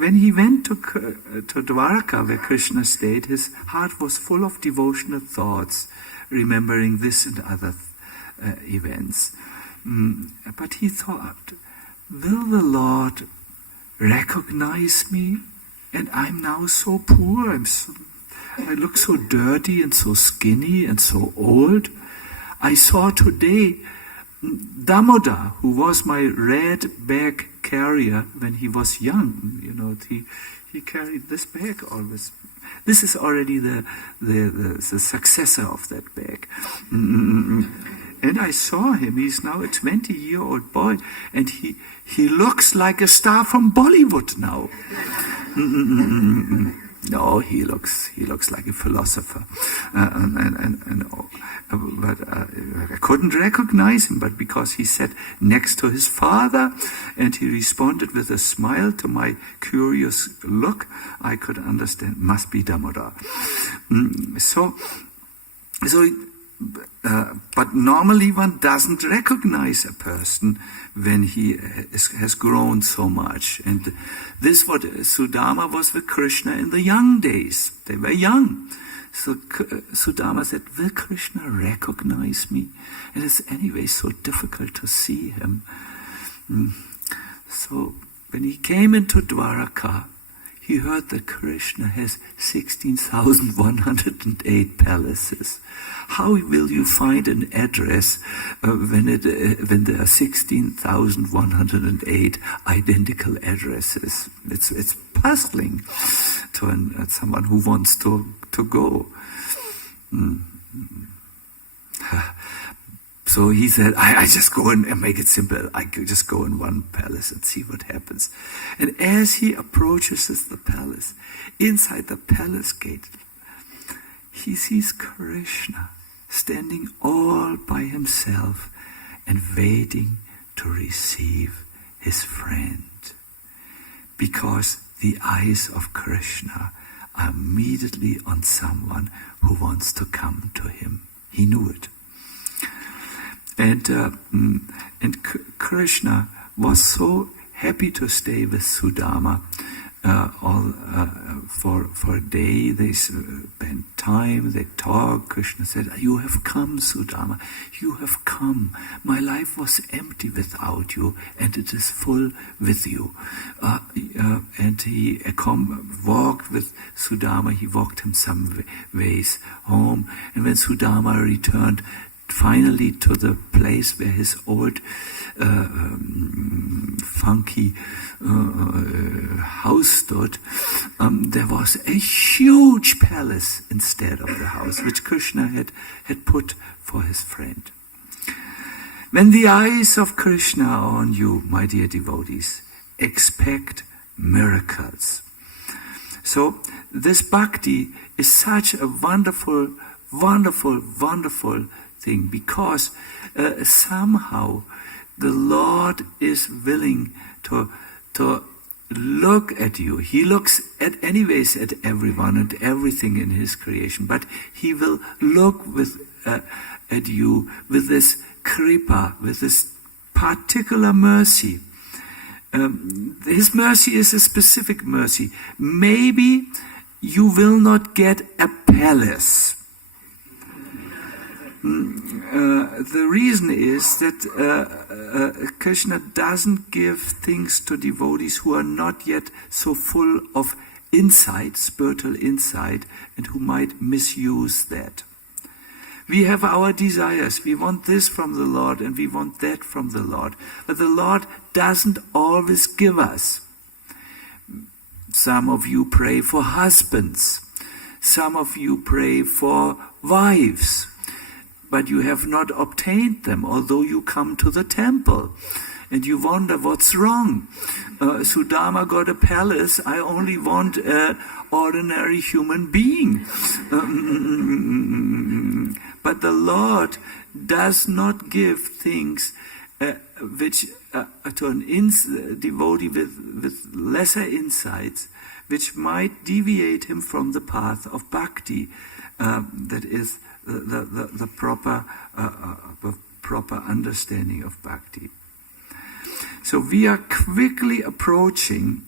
when he went to Dwaraka, where Krishna stayed, his heart was full of devotional thoughts, remembering this and other events. But he thought, will the Lord recognize me? And I'm now so poor, I look so dirty and so skinny and so old. I saw today Damodar, who was my red bag carrier when he was young. He carried this bag always. This is already the successor of that bag. And I saw him. He's now a 20-year-old boy, and he looks like a star from Bollywood now. No, he looks like a philosopher, but I couldn't recognize him. But because he sat next to his father, and he responded with a smile to my curious look, I could understand. Must be Damodar. So but normally one doesn't recognize a person when he has grown so much. And this what Sudama was with Krishna in the young days. They were young. So Sudama said, will Krishna recognize me? It is anyway so difficult to see him. So when he came into Dwaraka, he heard that Krishna has 16,108 palaces. How will you find an address when there are 16,108 identical addresses? It's puzzling to someone who wants to go. So he said, I just go and make it simple. I could just go in one palace and see what happens. And as he approaches the palace, inside the palace gate, he sees Krishna standing all by himself and waiting to receive his friend. Because the eyes of Krishna are immediately on someone who wants to come to him. He knew it. And Krishna was so happy to stay with Sudama. For a day they spent time, they talked. Krishna said, you have come, Sudama, you have come. My life was empty without you, and it is full with you. And he walked with Sudama, he walked him some ways home. And when Sudama returned finally to the place where his old funky house stood, there was a huge palace instead of the house which Krishna had put for his friend. When the eyes of Krishna are on you, my dear devotees, expect miracles. So this bhakti is such a wonderful, wonderful, wonderful thing, because somehow the Lord is willing to look at you. He looks anyways at everyone and everything in his creation, but he will look at you with this kripa, with this particular mercy. His mercy is a specific mercy. Maybe you will not get a palace. The reason is that Krishna doesn't give things to devotees who are not yet so full of insight, spiritual insight, and who might misuse that. We have our desires. We want this from the Lord and we want that from the Lord. But the Lord doesn't always give us. Some of you pray for husbands. Some of you pray for wives. But you have not obtained them, although you come to the temple. And you wonder what's wrong. Sudama got a palace. I only want an ordinary human being. But the Lord does not give things which to a devotee with lesser insights, which might deviate him from the path of bhakti. That is the proper understanding of bhakti. So we are quickly approaching.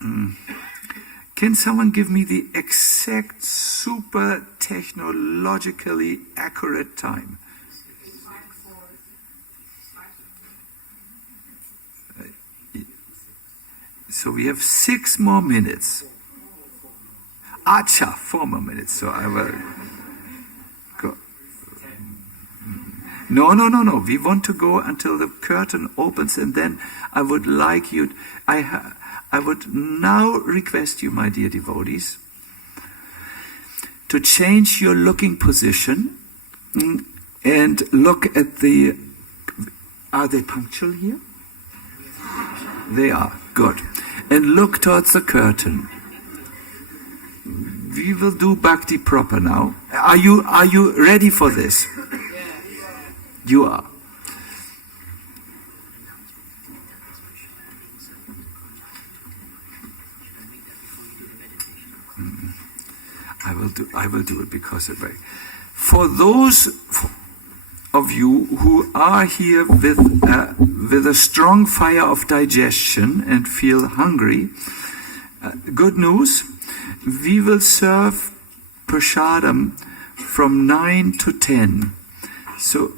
Can someone give me the exact, super technologically accurate time? So we have 6 more minutes. Acha, 4 more minutes. So I will go. No. We want to go until the curtain opens, and then I would like you. I would now request you, my dear devotees, to change your looking position and look at the. Are they punctual here? They are. Good. And look towards the curtain. We will do bhakti proper now. Are you ready for this? You are. I will do it because of it. For those of you who are here with a strong fire of digestion and feel hungry, good news, we will serve prasadam from 9 to 10. So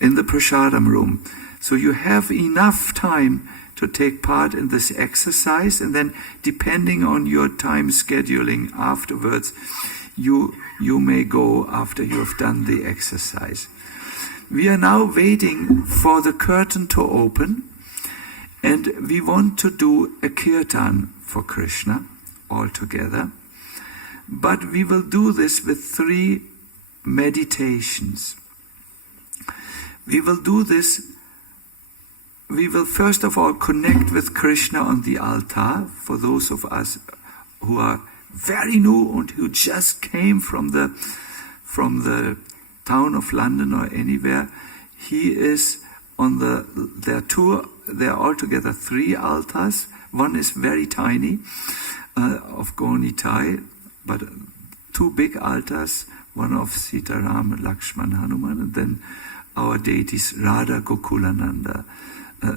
in the prasadam room. So you have enough time to take part in this exercise, and then depending on your time scheduling afterwards, you may go after you have done the exercise. We are now waiting for the curtain to open, and we want to do a kirtan for Krishna all together. But we will do this with 3 meditations. We will do this. We will first of all connect with Krishna on the altar. For those of us who are very new and who just came from the town of London or anywhere, he is on there are altogether 3 altars. One is very tiny, of Gaunitai, but 2 big altars, one of Sita, Ram, Lakshman, Hanuman, and then our deities Radha, Gokulananda.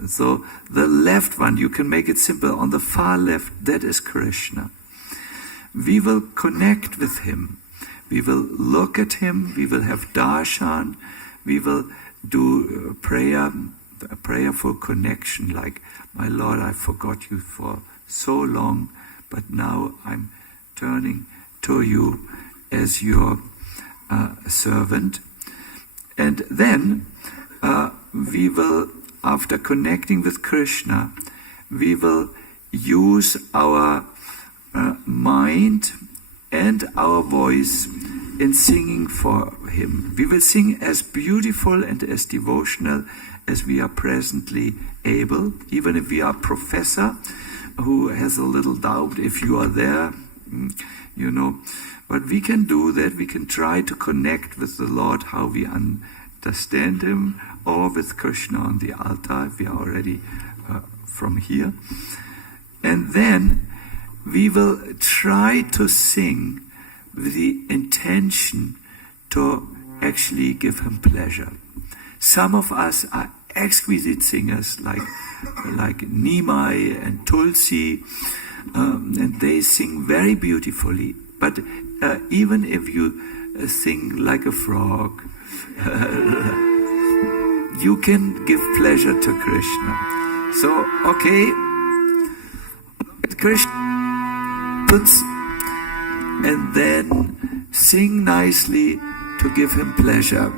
So the left one, you can make it simple, on the far left, that is Krishna. We will connect with him. We will look at him, we will have darshan, we will do a prayerful connection, like, my Lord, I forgot you for so long, but now I'm turning to you as your servant. And then we will, after connecting with Krishna, we will use our mind and our voice in singing for him. We will sing as beautiful and as devotional as we are presently able, even if we are a professor who has a little doubt if you are there, But we can do that. We can try to connect with the Lord how we understand him, or with Krishna on the altar. We are already from here. And then we will try to sing with the intention to actually give him pleasure. Some of us are exquisite singers like Nimai and Tulsi, and they sing very beautifully. But even if you sing like a frog, you can give pleasure to Krishna. So, okay, Krishna puts, and then sing nicely to give him pleasure.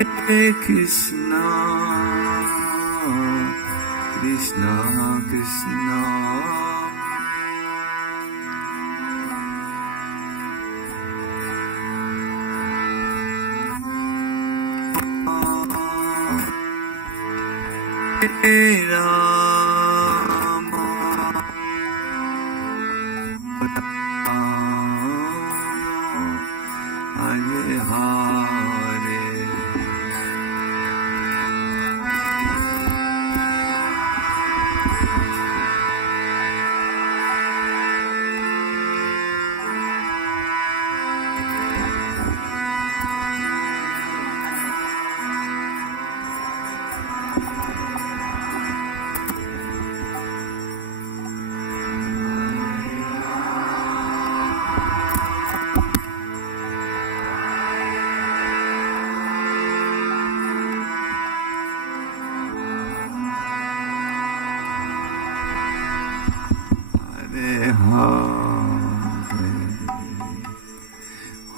Hare Krishna, Krishna Krishna, Hare Rama, Hare Hare.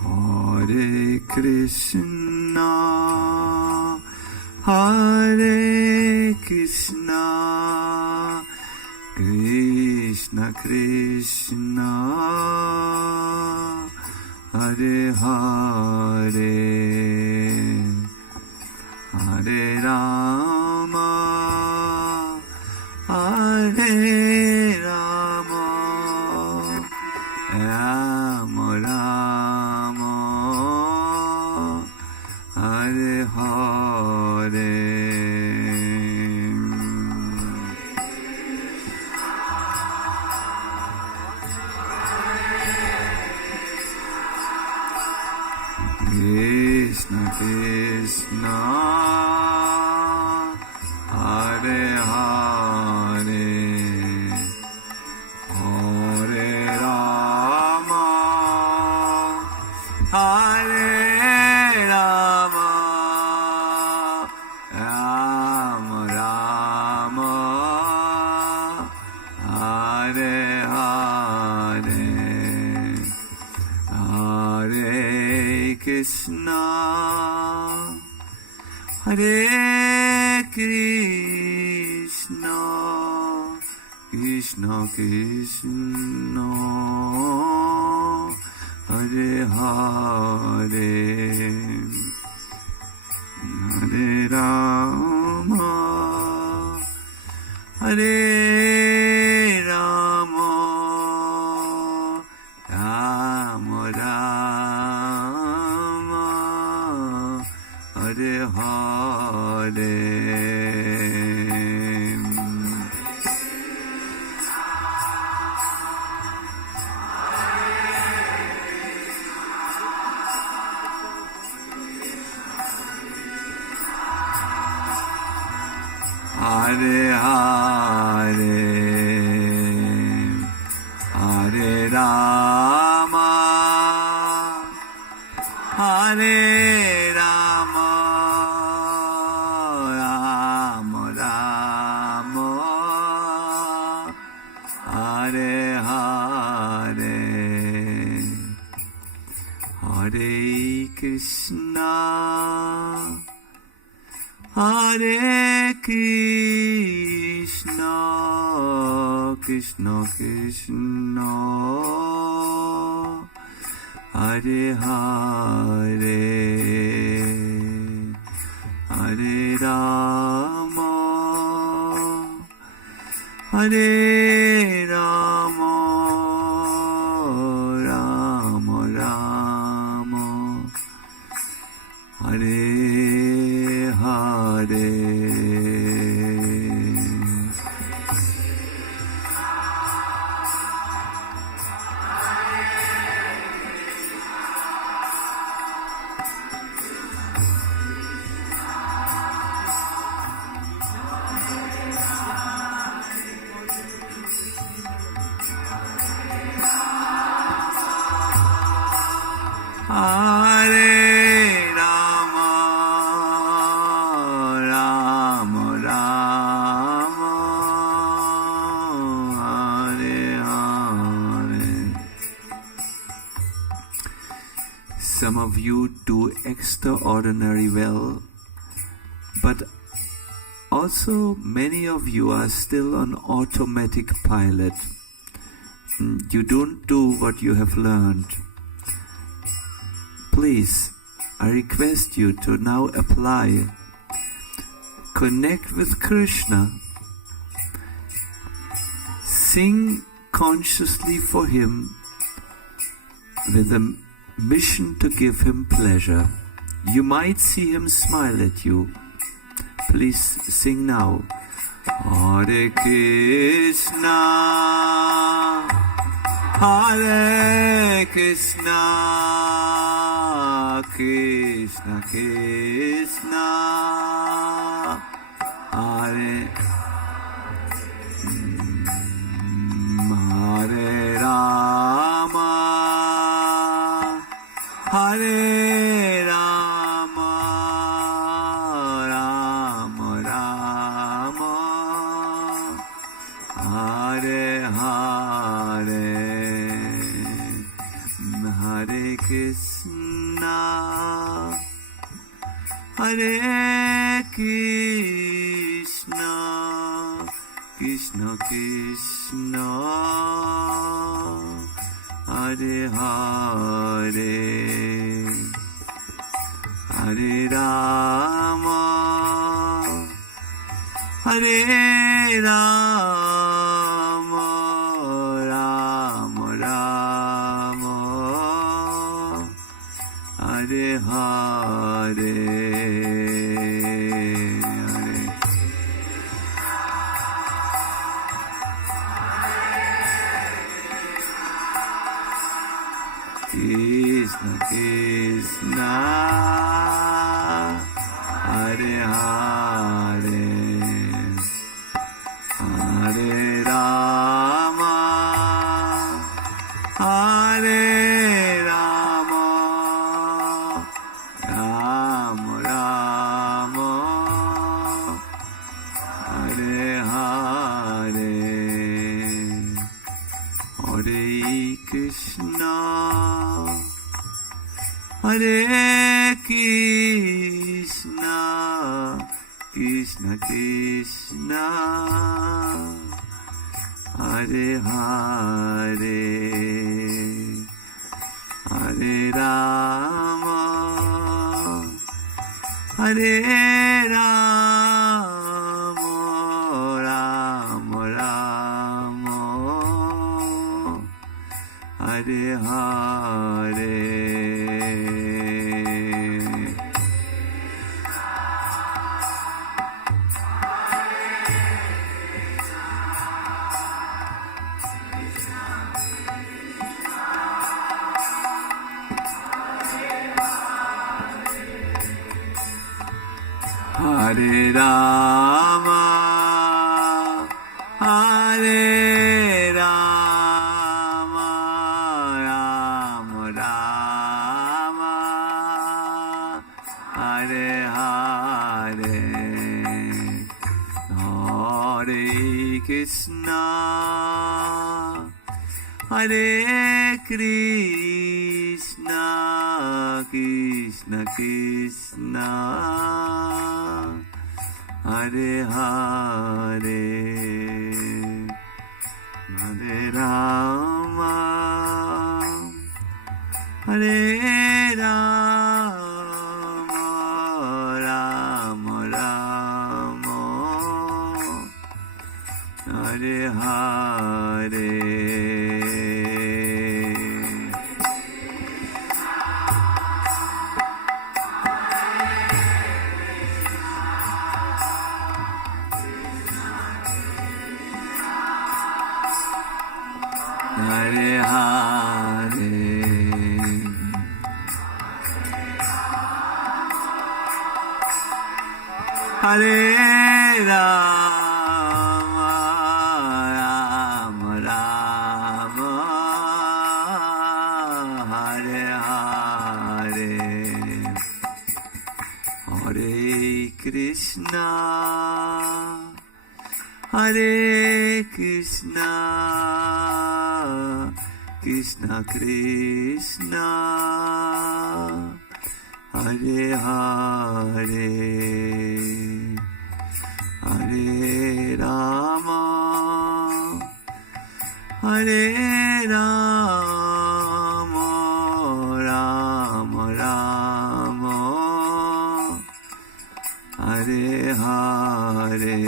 Hare Krishna, Hare Krishna, Krishna Krishna, Hare Hare, Hare Rama, Hare Rama, Rama Rama, Hare Hare. Krishna Krishna, Hare Hare, Hare Rama, Hare Rama, Rama Rama, Hare Hare, Hare Krishna, Hare Krishna, Krishna Krishna, Hare Hare, Hare Rama, Hare Rama, Rama Rama, Hare Hare. Hare Hare, Hare Rama, Hare Rama, Rama Rama, Hare Hare, Hare Krishna, Hare Krishna, Krishna Krishna, Hare Hare, Hare Rama, Hare Rama, Rama Rama, Hare Hare. Hare Rama, Rama Rama, Hare Hare. Some of you do extraordinary well But also many of you are still on automatic pilot. You don't do what you have learned. Please, I request you to now apply. Connect with Krishna. Sing consciously for him with a mission to give him pleasure. You might see him smile at you. Please sing now. Hare Krishna, Hare Krishna, Krishna Krishna, Hare Hare Rama, Hare Rama, Rama Rama, Hare Hare, Hare Krishna, Hare Krishna, Krishna Krishna, Hare Hare, Hare Rama, Hare Rama, Rama Rama, Hare Hare, Krishna Krishna, Hare Hare, Hare Rama, Hare Rama, Rama Rama, Hare Hare, Hare Krishna, Hare Krishna, Krishna Krishna, Hare Hare, Hare Rama, Hare Rama, Rama Rama, Hare Hare. Hare Rama, Hare Rama, Rama Rama, Hare Hare, Hare Krishna, Hare Krishna, Krishna Krishna, Hare Hare, Hare Rama, Hare Rama, Rama Rama, Hare Hare. Hare Hare, Hare Rama, Rama Rama, Hare Hare, Hare Krishna, Hare Krishna, Krishna Krishna, Hare Hare, Hare Rama, Hare Rama, Rama Rama, Hare Hare.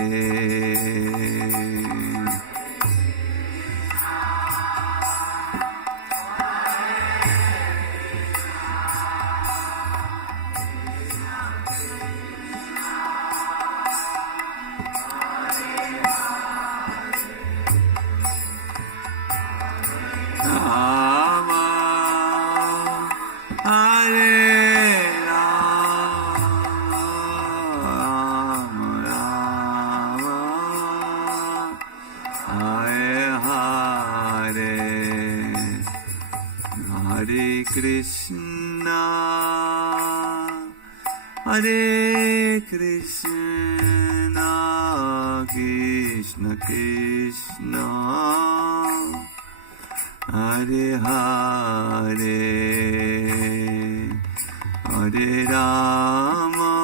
Krishna, Hare Krishna, Krishna Krishna, Hare Hare, Hare Rama,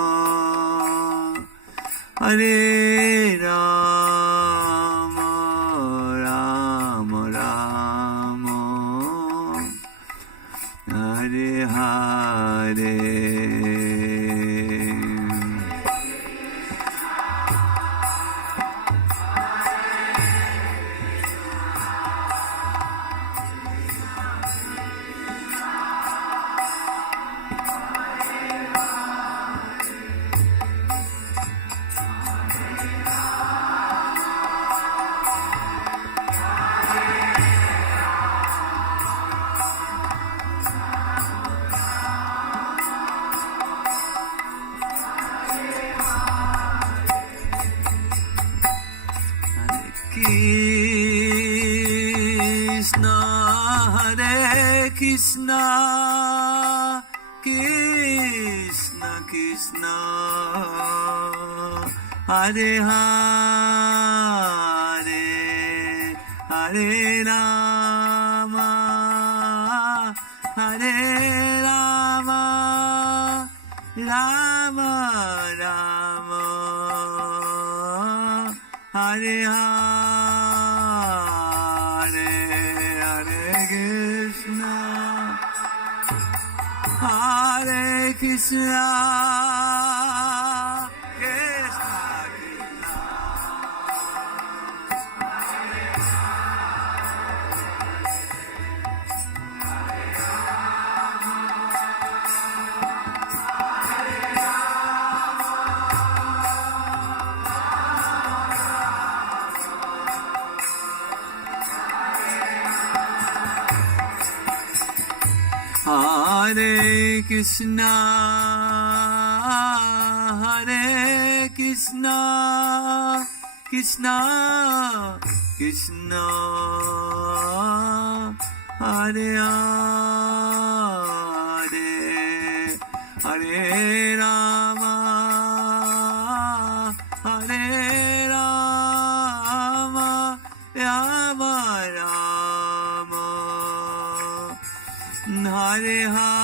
Hare Rama, Rama Rama, Hare Hare. Krishna, Hare Krishna, Krishna Krishna, Hare Hare, Hare Rama, Hare Rama, Rama Rama, Hare Hare. Hare Krishna, Krishna Krishna, Hare Krishna, Hare Krishna, Krishna Krishna, Hare Hare, Hare Rama, Hare Rama, Rama Rama, Hare Hare.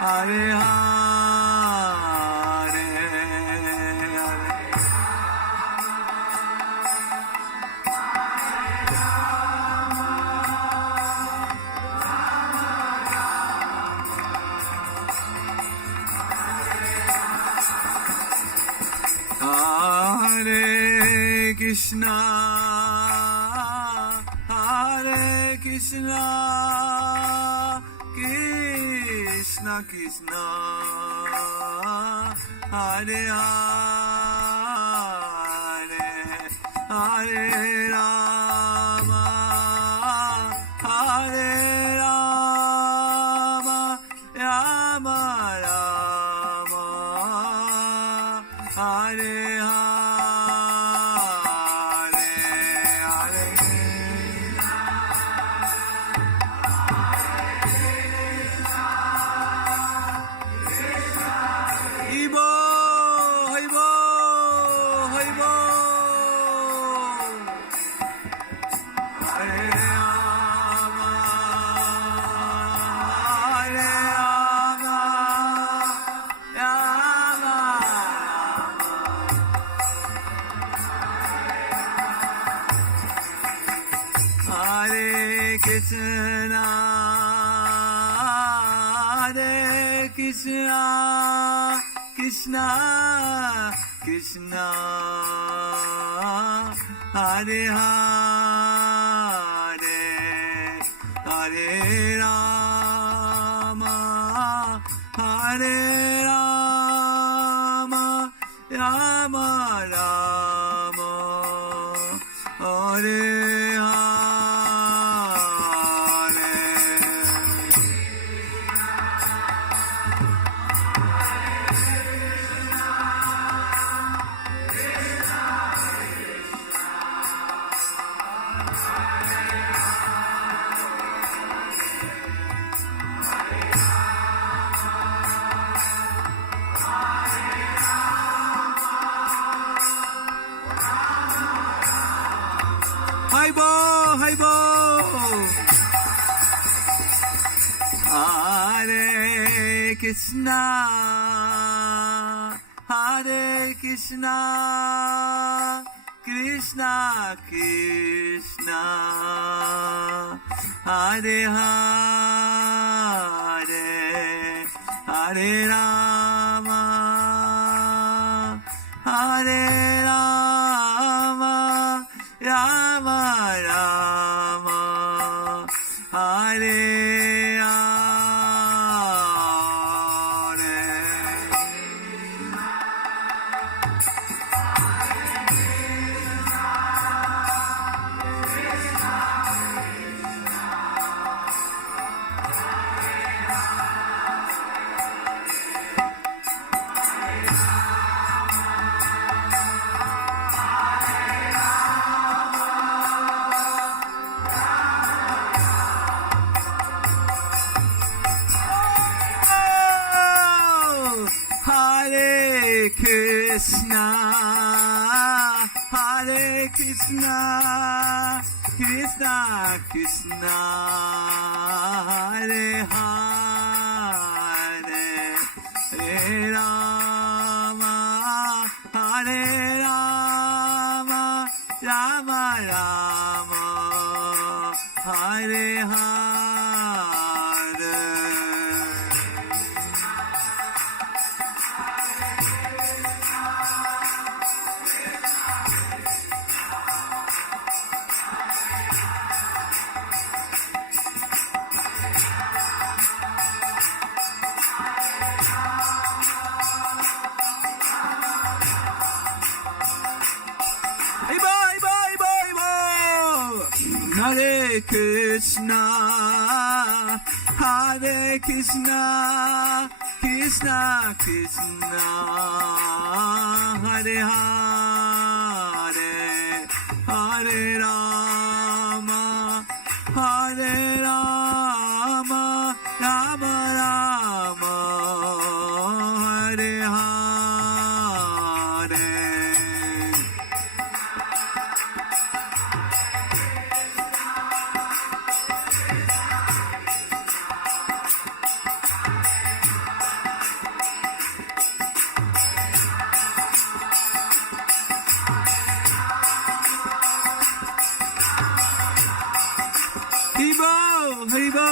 Hare Hare, Hare Krishna, Hare Krishna, Krishna Krishna, Hare Hare, Hare Rama, Hare Rama, Rama Rama, Hare Hare, Hare Krishna, Hare Krishna, Krishna Krishna, Hare Hare, Hare Rama, Hare Rama, Rama Rama, Hare Haibo, Haibo, Hare Krishna, Hare Krishna, Krishna Krishna, Hare Hare, Hare Rama, Hare Rama, Rama Rama, Hare Krishna, Hare Krishna, Krishna Krishna, Hare Hare, Hare Rama, Hare Rama, Rama Rama, Hare Hare. Hare Krishna, Hare Krishna, Krishna Krishna, Hare Hare, Hare Rama, Hare Rama, Rama Rama, Hare Hare. Haribo,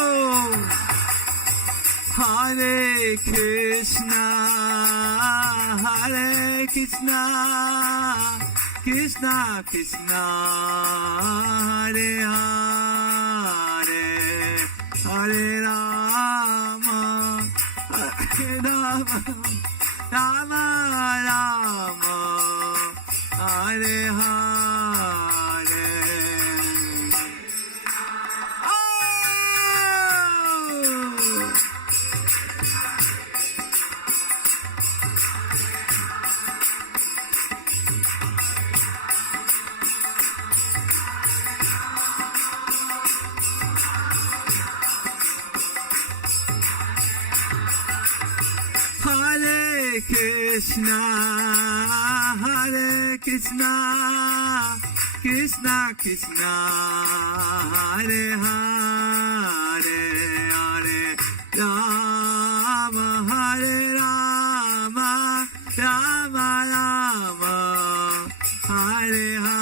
Hare Krishna, Hare Krishna, Krishna Krishna, Hare Hare, Hare Rama, Hare Rama, Rama Rama, Hare Hare. Hare Krishna, Hare Krishna, Krishna Krishna, Hare Hare, Hare Rama, Hare Rama, Rama Rama, Hare Hare.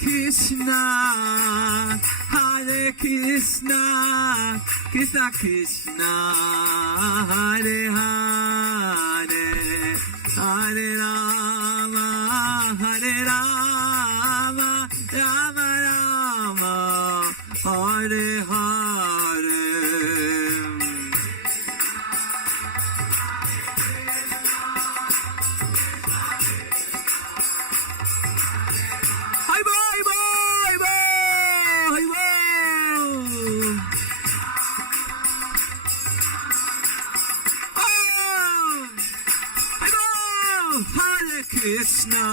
Krishna, Hare Krishna, Krishna Krishna, Hare Hare, Hare Rama, Hare Rama, Rama Rama, Hare Hare. Krishna,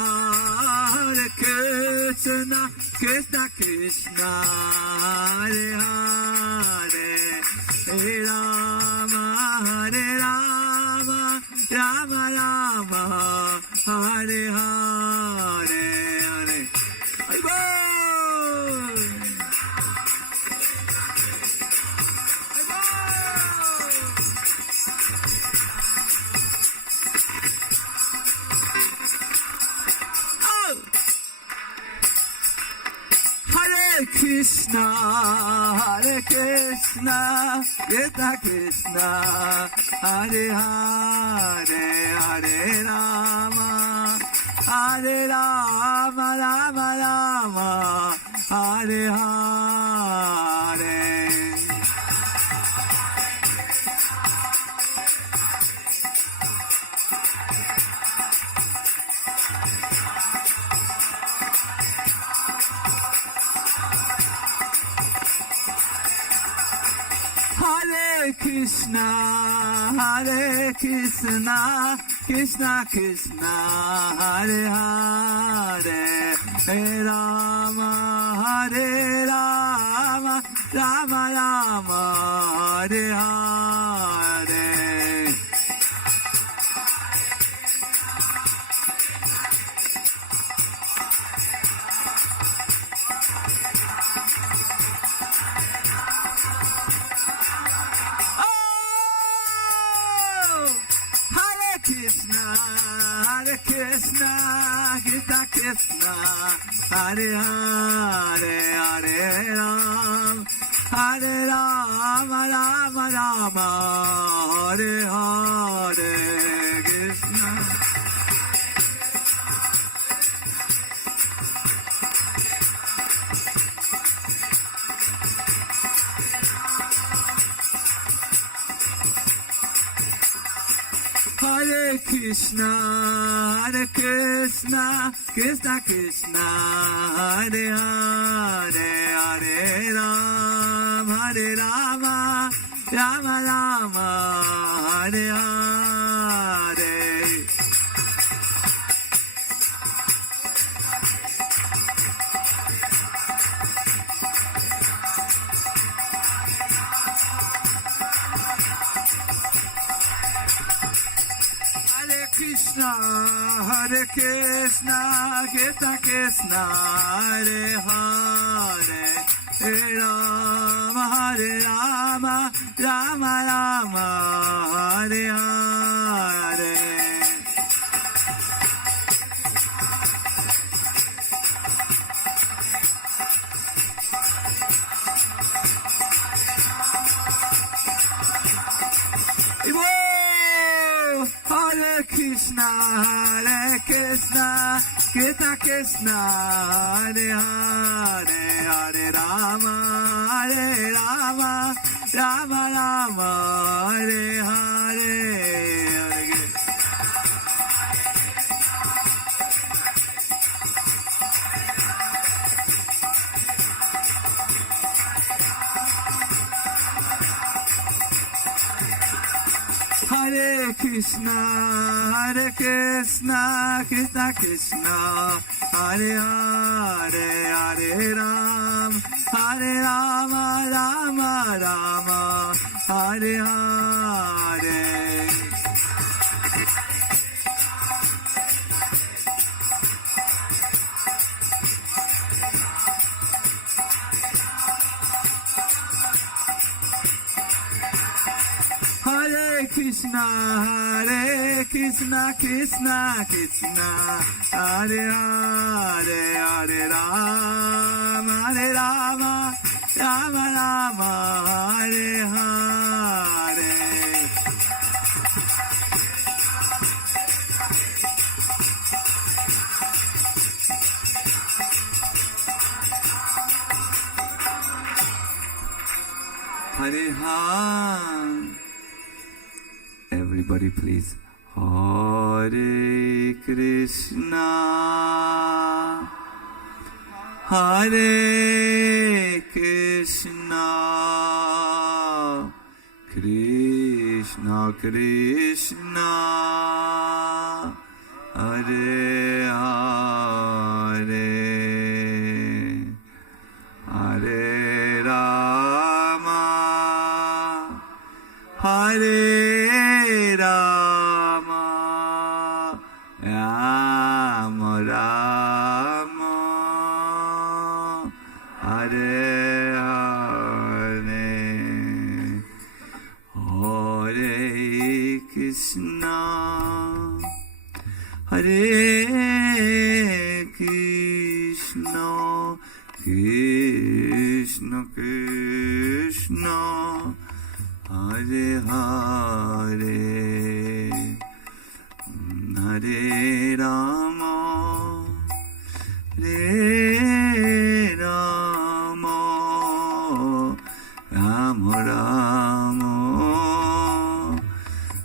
Hare Krishna, Krishna Krishna, Hare Hare, Hare Rama, Hare Rama, Rama Rama, Hare Hare, Hare. Krishna, Hare Krishna, Krishna Krishna, Hare Hare, Hare Rama, Hare Rama, Rama Rama, Hare Hare. Hare Krishna, Hare Krishna, Krishna Krishna, Hare Hare, Hare Rama, Hare Rama, Rama Rama, Hare Hare. Hare Krishna, Krishna Krishna, Hare Hare, Hare Ram, Hare Rama, Rama Rama, Hare Hare Krishna. Hare Krishna, Hare Krishna, Krishna Krishna, Hare Hare, Hare Ram, Hare Rama, Rama Rama, Hare Hare. Krishna, Hare Krishna, Krishna Krishna, Hare Hare, Hare Rama, Hare Rama, Rama Rama, Hare Hare. Hare Krishna, Hare Krishna, Krishna Krishna, Hare Hare, Hare Rama, Hare Rama, Rama Rama, Hare Hare, Hare Hare Krishna, Hare Krishna, Krishna Krishna, Hare Hare, Hare Ram, Hare Rama, Rama Rama, Hare Hare. Hare Krishna, Krishna, Hare Krishna, Krishna Krishna, Hare Hare, Hare Rama, Hare Rama, Rama Rama, Hare Hare. Hare Hare. Everybody please. Hare Krishna, Hare Krishna, Krishna Krishna, Hare Hare, Hare Rama, Hare Rama, Rama Rama, Hare Hare, Hare Krishna, Hare Krishna, Krishna Krishna, Hare Hare, Hare Rama, Hare Rama, Rama Rama,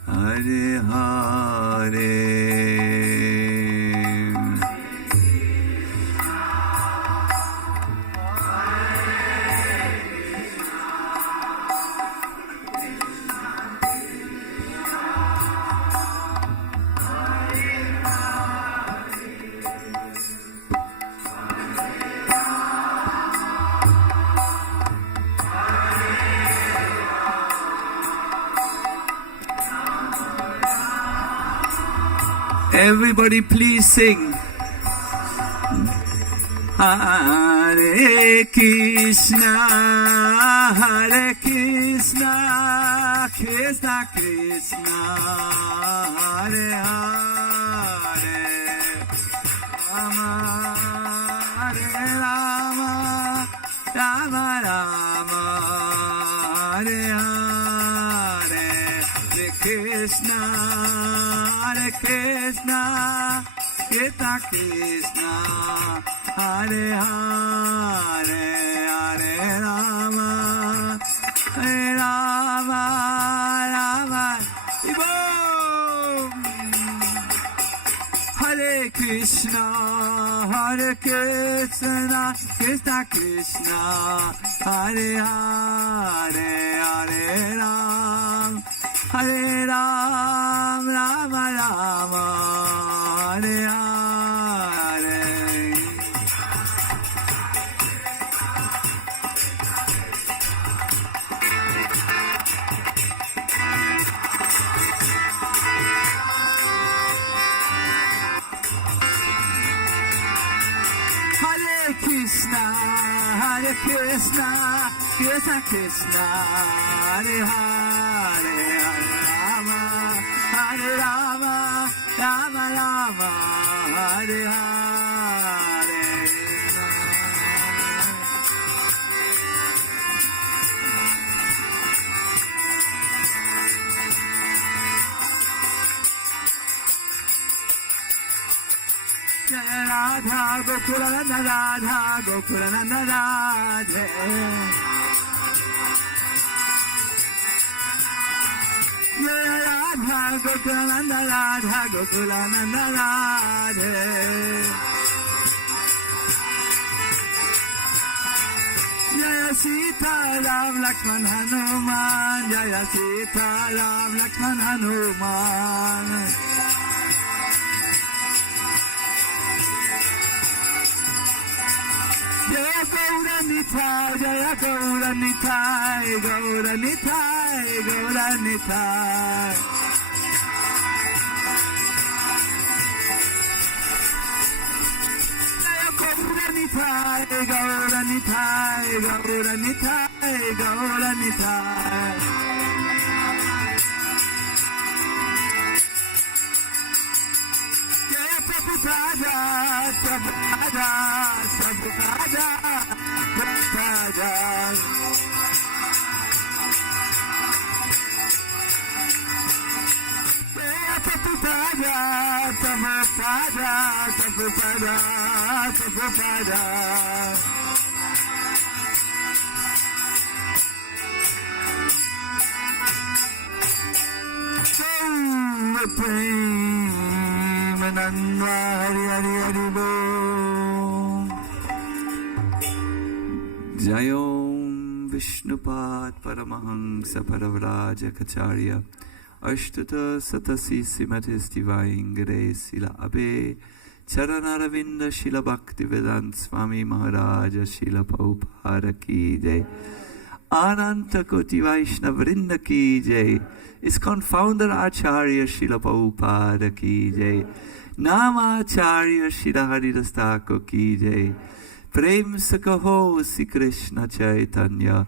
Hare Hare. Everybody please sing. Hare Krishna, Hare Krishna, Krishna Krishna, Hare Hare, Rama Hare Rama, Rama Rama, Hare Hare, Hare Krishna, Hare Krishna, Krishna Krishna, Hare Hare, Hare Rama, Hare Rama, Rama Hare Krishna, Hare Krishna, Krishna Krishna, Hare Hare, Hare Ram, Hare Ram, Rama Rama, Hare Hare. Hare Krishna, Hare Krishna, Krishna Krishna, Hare Hare, Hare Rama, Hare Rama, Rama Rama, Hare Hare. Jaya Radha Gokulananda Radha Gokulananda Radhe. Jaya Radha Gokulananda Radha Gokulananda Radhe. Jaya Sita Ram Lakshman Hanuman, Jaya Sita Ram Lakshman Hanuman. Jaya Gaura Nitai, Jaya Gaura Nitai, Gaura Nitai, Gaura Nitai. Jaya Gaura Nitai, Gaura Nitai, Gaura Nitai, Gaura Nitai. Prabhupada, Prabhupada, Prabhupada, Prabhupada. Prabhupada, Prabhupada, Prabhupada, Prabhupada. Premananda Hari Hari Hari Bol. Jayom Vishnupad Paramahansa Paravraja Kacharya Ashtata Satasi Simatis Divayingare Sila Abe Charanaravinda Shila Bhaktivedanta Swami Maharaja Shila Prabhupada Ki Jai. Ananta Koti Vaishnava Vrinda Ki Jai. ISKCON founder Acharya Srila Prabhupada Ki Jai. Namacharya Srila Haridas Thakur Ki Jai. Prem se kaho Sri Krishna Chaitanya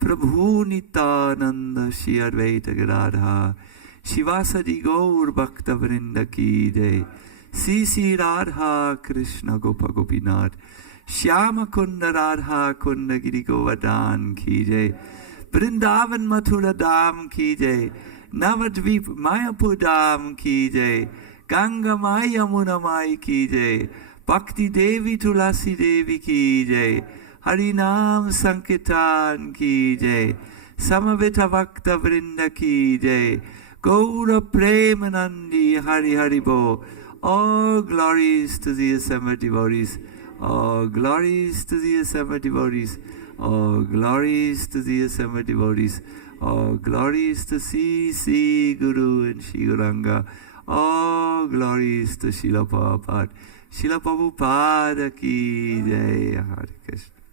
Prabhu Nityananda Shri Advaita Gadadhar Shivasadi Gaur Bhakta Vrinda Ki Jai. Sisi Radha Krishna Gopa Gopinath Shyama Kunda Radha Kunda Giri Govardhan Ki Jai. Vrindavan Mathura Dham Ki Jai. Navadvip Mayapur Dham Ki Jai. Ganga Maya Muna Mai Ki Jai. Bhakti Devi Tulasi Devi Ki Jai. Harinam Sankirtan Ki Jai. Samavita Bhakta Vrinda Ki Jai. Gaura Premanandi Hari Hari Bo. All glories to the assembled devotees. All glories to the assembled devotees. All glories to the assembled devotees. All glories to C. Guru and Shri Gauranga. All glories to Srila Prabhupada. Srila Prabhupada Ki Jai. Hare Krishna.